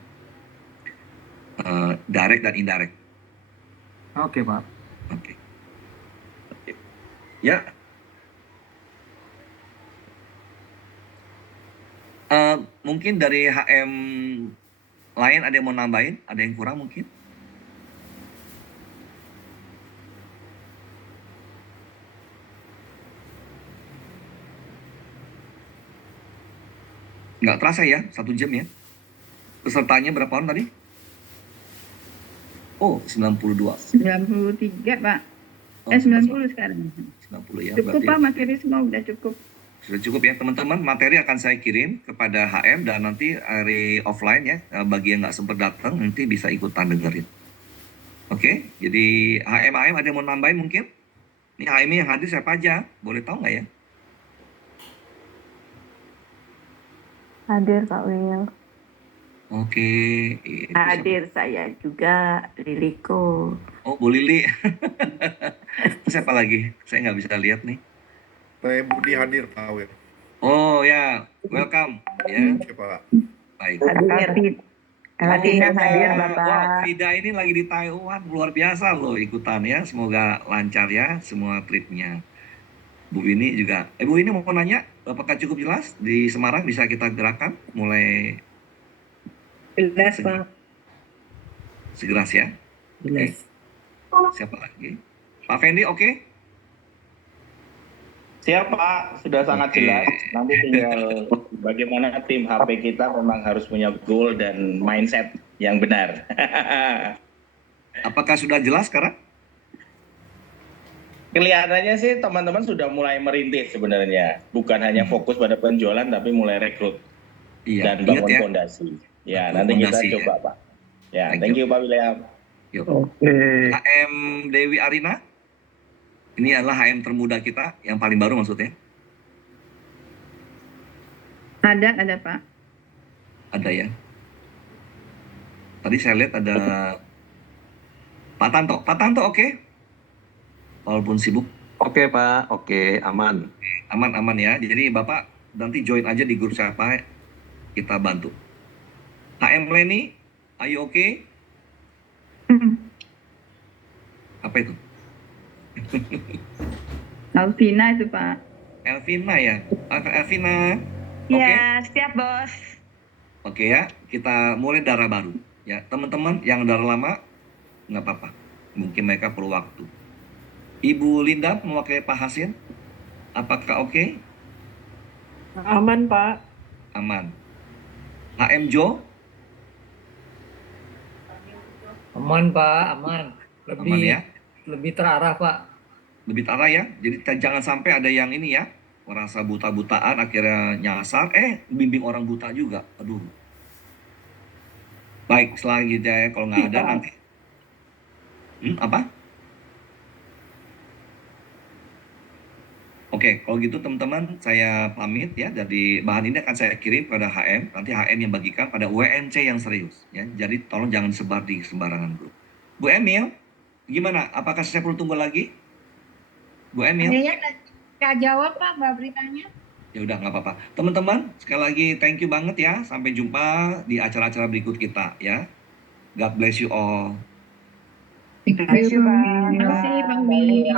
direct dan indirect. Oke Pak. Oke. Ya. Mungkin dari HM lain ada yang mau nambahin? Ada yang kurang mungkin? Nggak terasa ya, 1 jam ya. Pesertanya berapa orang tadi? Oh, 92. 93, Pak. Oh, 90 sekarang. 90 ya. Cukup, berarti Pak. Materi semua udah cukup. sudah cukup ya teman-teman. Materi akan saya kirim kepada HM dan nanti hari offline ya. Bagi yang nggak sempat datang nanti bisa ikutan dengerin. Oke, jadi HM ada yang mau nambahin mungkin? Ini HM yang hadir siapa aja? Boleh tahu nggak ya? Hadir Pak Will. Oke. Itu Hadir saya juga, Liliko. Oh, Bu Lili. Itu siapa lagi? Saya nggak bisa lihat nih. Saya Budi hadir Pak Wil. Oh ya, welcome. Ya, Oke Pak. baik. Hadir. Latina hadir Wah, Bapak. Frida ini lagi di Taiwan, luar biasa loh ikutan ya. Semoga lancar ya semua tripnya. Bu Wini juga. Bu Wini mau nanya, apakah cukup jelas di Semarang bisa kita gerakan mulai Jelas, Pak. segeras ya? Jelas. Siapa lagi? Pak Fendi, oke? Siap Pak, sudah sangat Oke. jelas. Nanti tinggal bagaimana tim HP kita memang harus punya goal dan mindset yang benar. Apakah sudah jelas sekarang? Kelihatannya sih teman-teman sudah mulai merintis sebenarnya. Bukan hanya fokus pada penjualan tapi mulai rekrut Iya, dan lihat bangun ya. fondasi. Ya, Betul, nanti kita fondasi, coba ya. Pak. Ya, Thank thank you Pak William. Yuk. Oke. HM Dewi Arina. Ini adalah HM termuda kita, yang paling baru maksudnya. Ada, Pak. Ada ya. Tadi saya lihat ada Pak Tanto. Pak Tanto oke? Walaupun sibuk. Oke Pak, oke aman. Aman-aman ya. Jadi Bapak nanti join aja di grup siapa, kita bantu. HM Leni, are you okay? Apa itu? Alvina itu, Pak. Elvina ya. Elvina. Oke. Ya, siap, Bos. Oke ya, kita mulai darah baru. Ya, teman-teman yang darah lama nggak apa-apa. Mungkin mereka perlu waktu. Ibu Linda mewakili Pak Hasin, apakah oke? Aman, Pak. Aman. HM Jo? Aman Pak, aman. Aman ya? Lebih terarah Pak. Lebih terarah ya. Jadi jangan sampai ada yang ini ya, merasa buta-butaan akhirnya nyasar, bimbing orang buta juga. Aduh. Baik, selanjutnya kalau nggak ada nanti. Apa? Oke, kalau gitu teman-teman saya pamit ya. Jadi bahan ini akan saya kirim pada HM. Nanti HM yang bagikan pada WNC yang serius ya. Jadi tolong jangan sebar di sembarangan grup. Bu Emil, gimana? Apakah saya perlu tunggu lagi? Bu Emil? Nggak jawab Pak, Mbak beritanya. Ya udah nggak apa-apa. Teman-teman, sekali lagi thank you banget ya. Sampai jumpa di acara-acara berikut kita ya. God bless you all. Thank you, Bang. Terima kasih Bang Bi.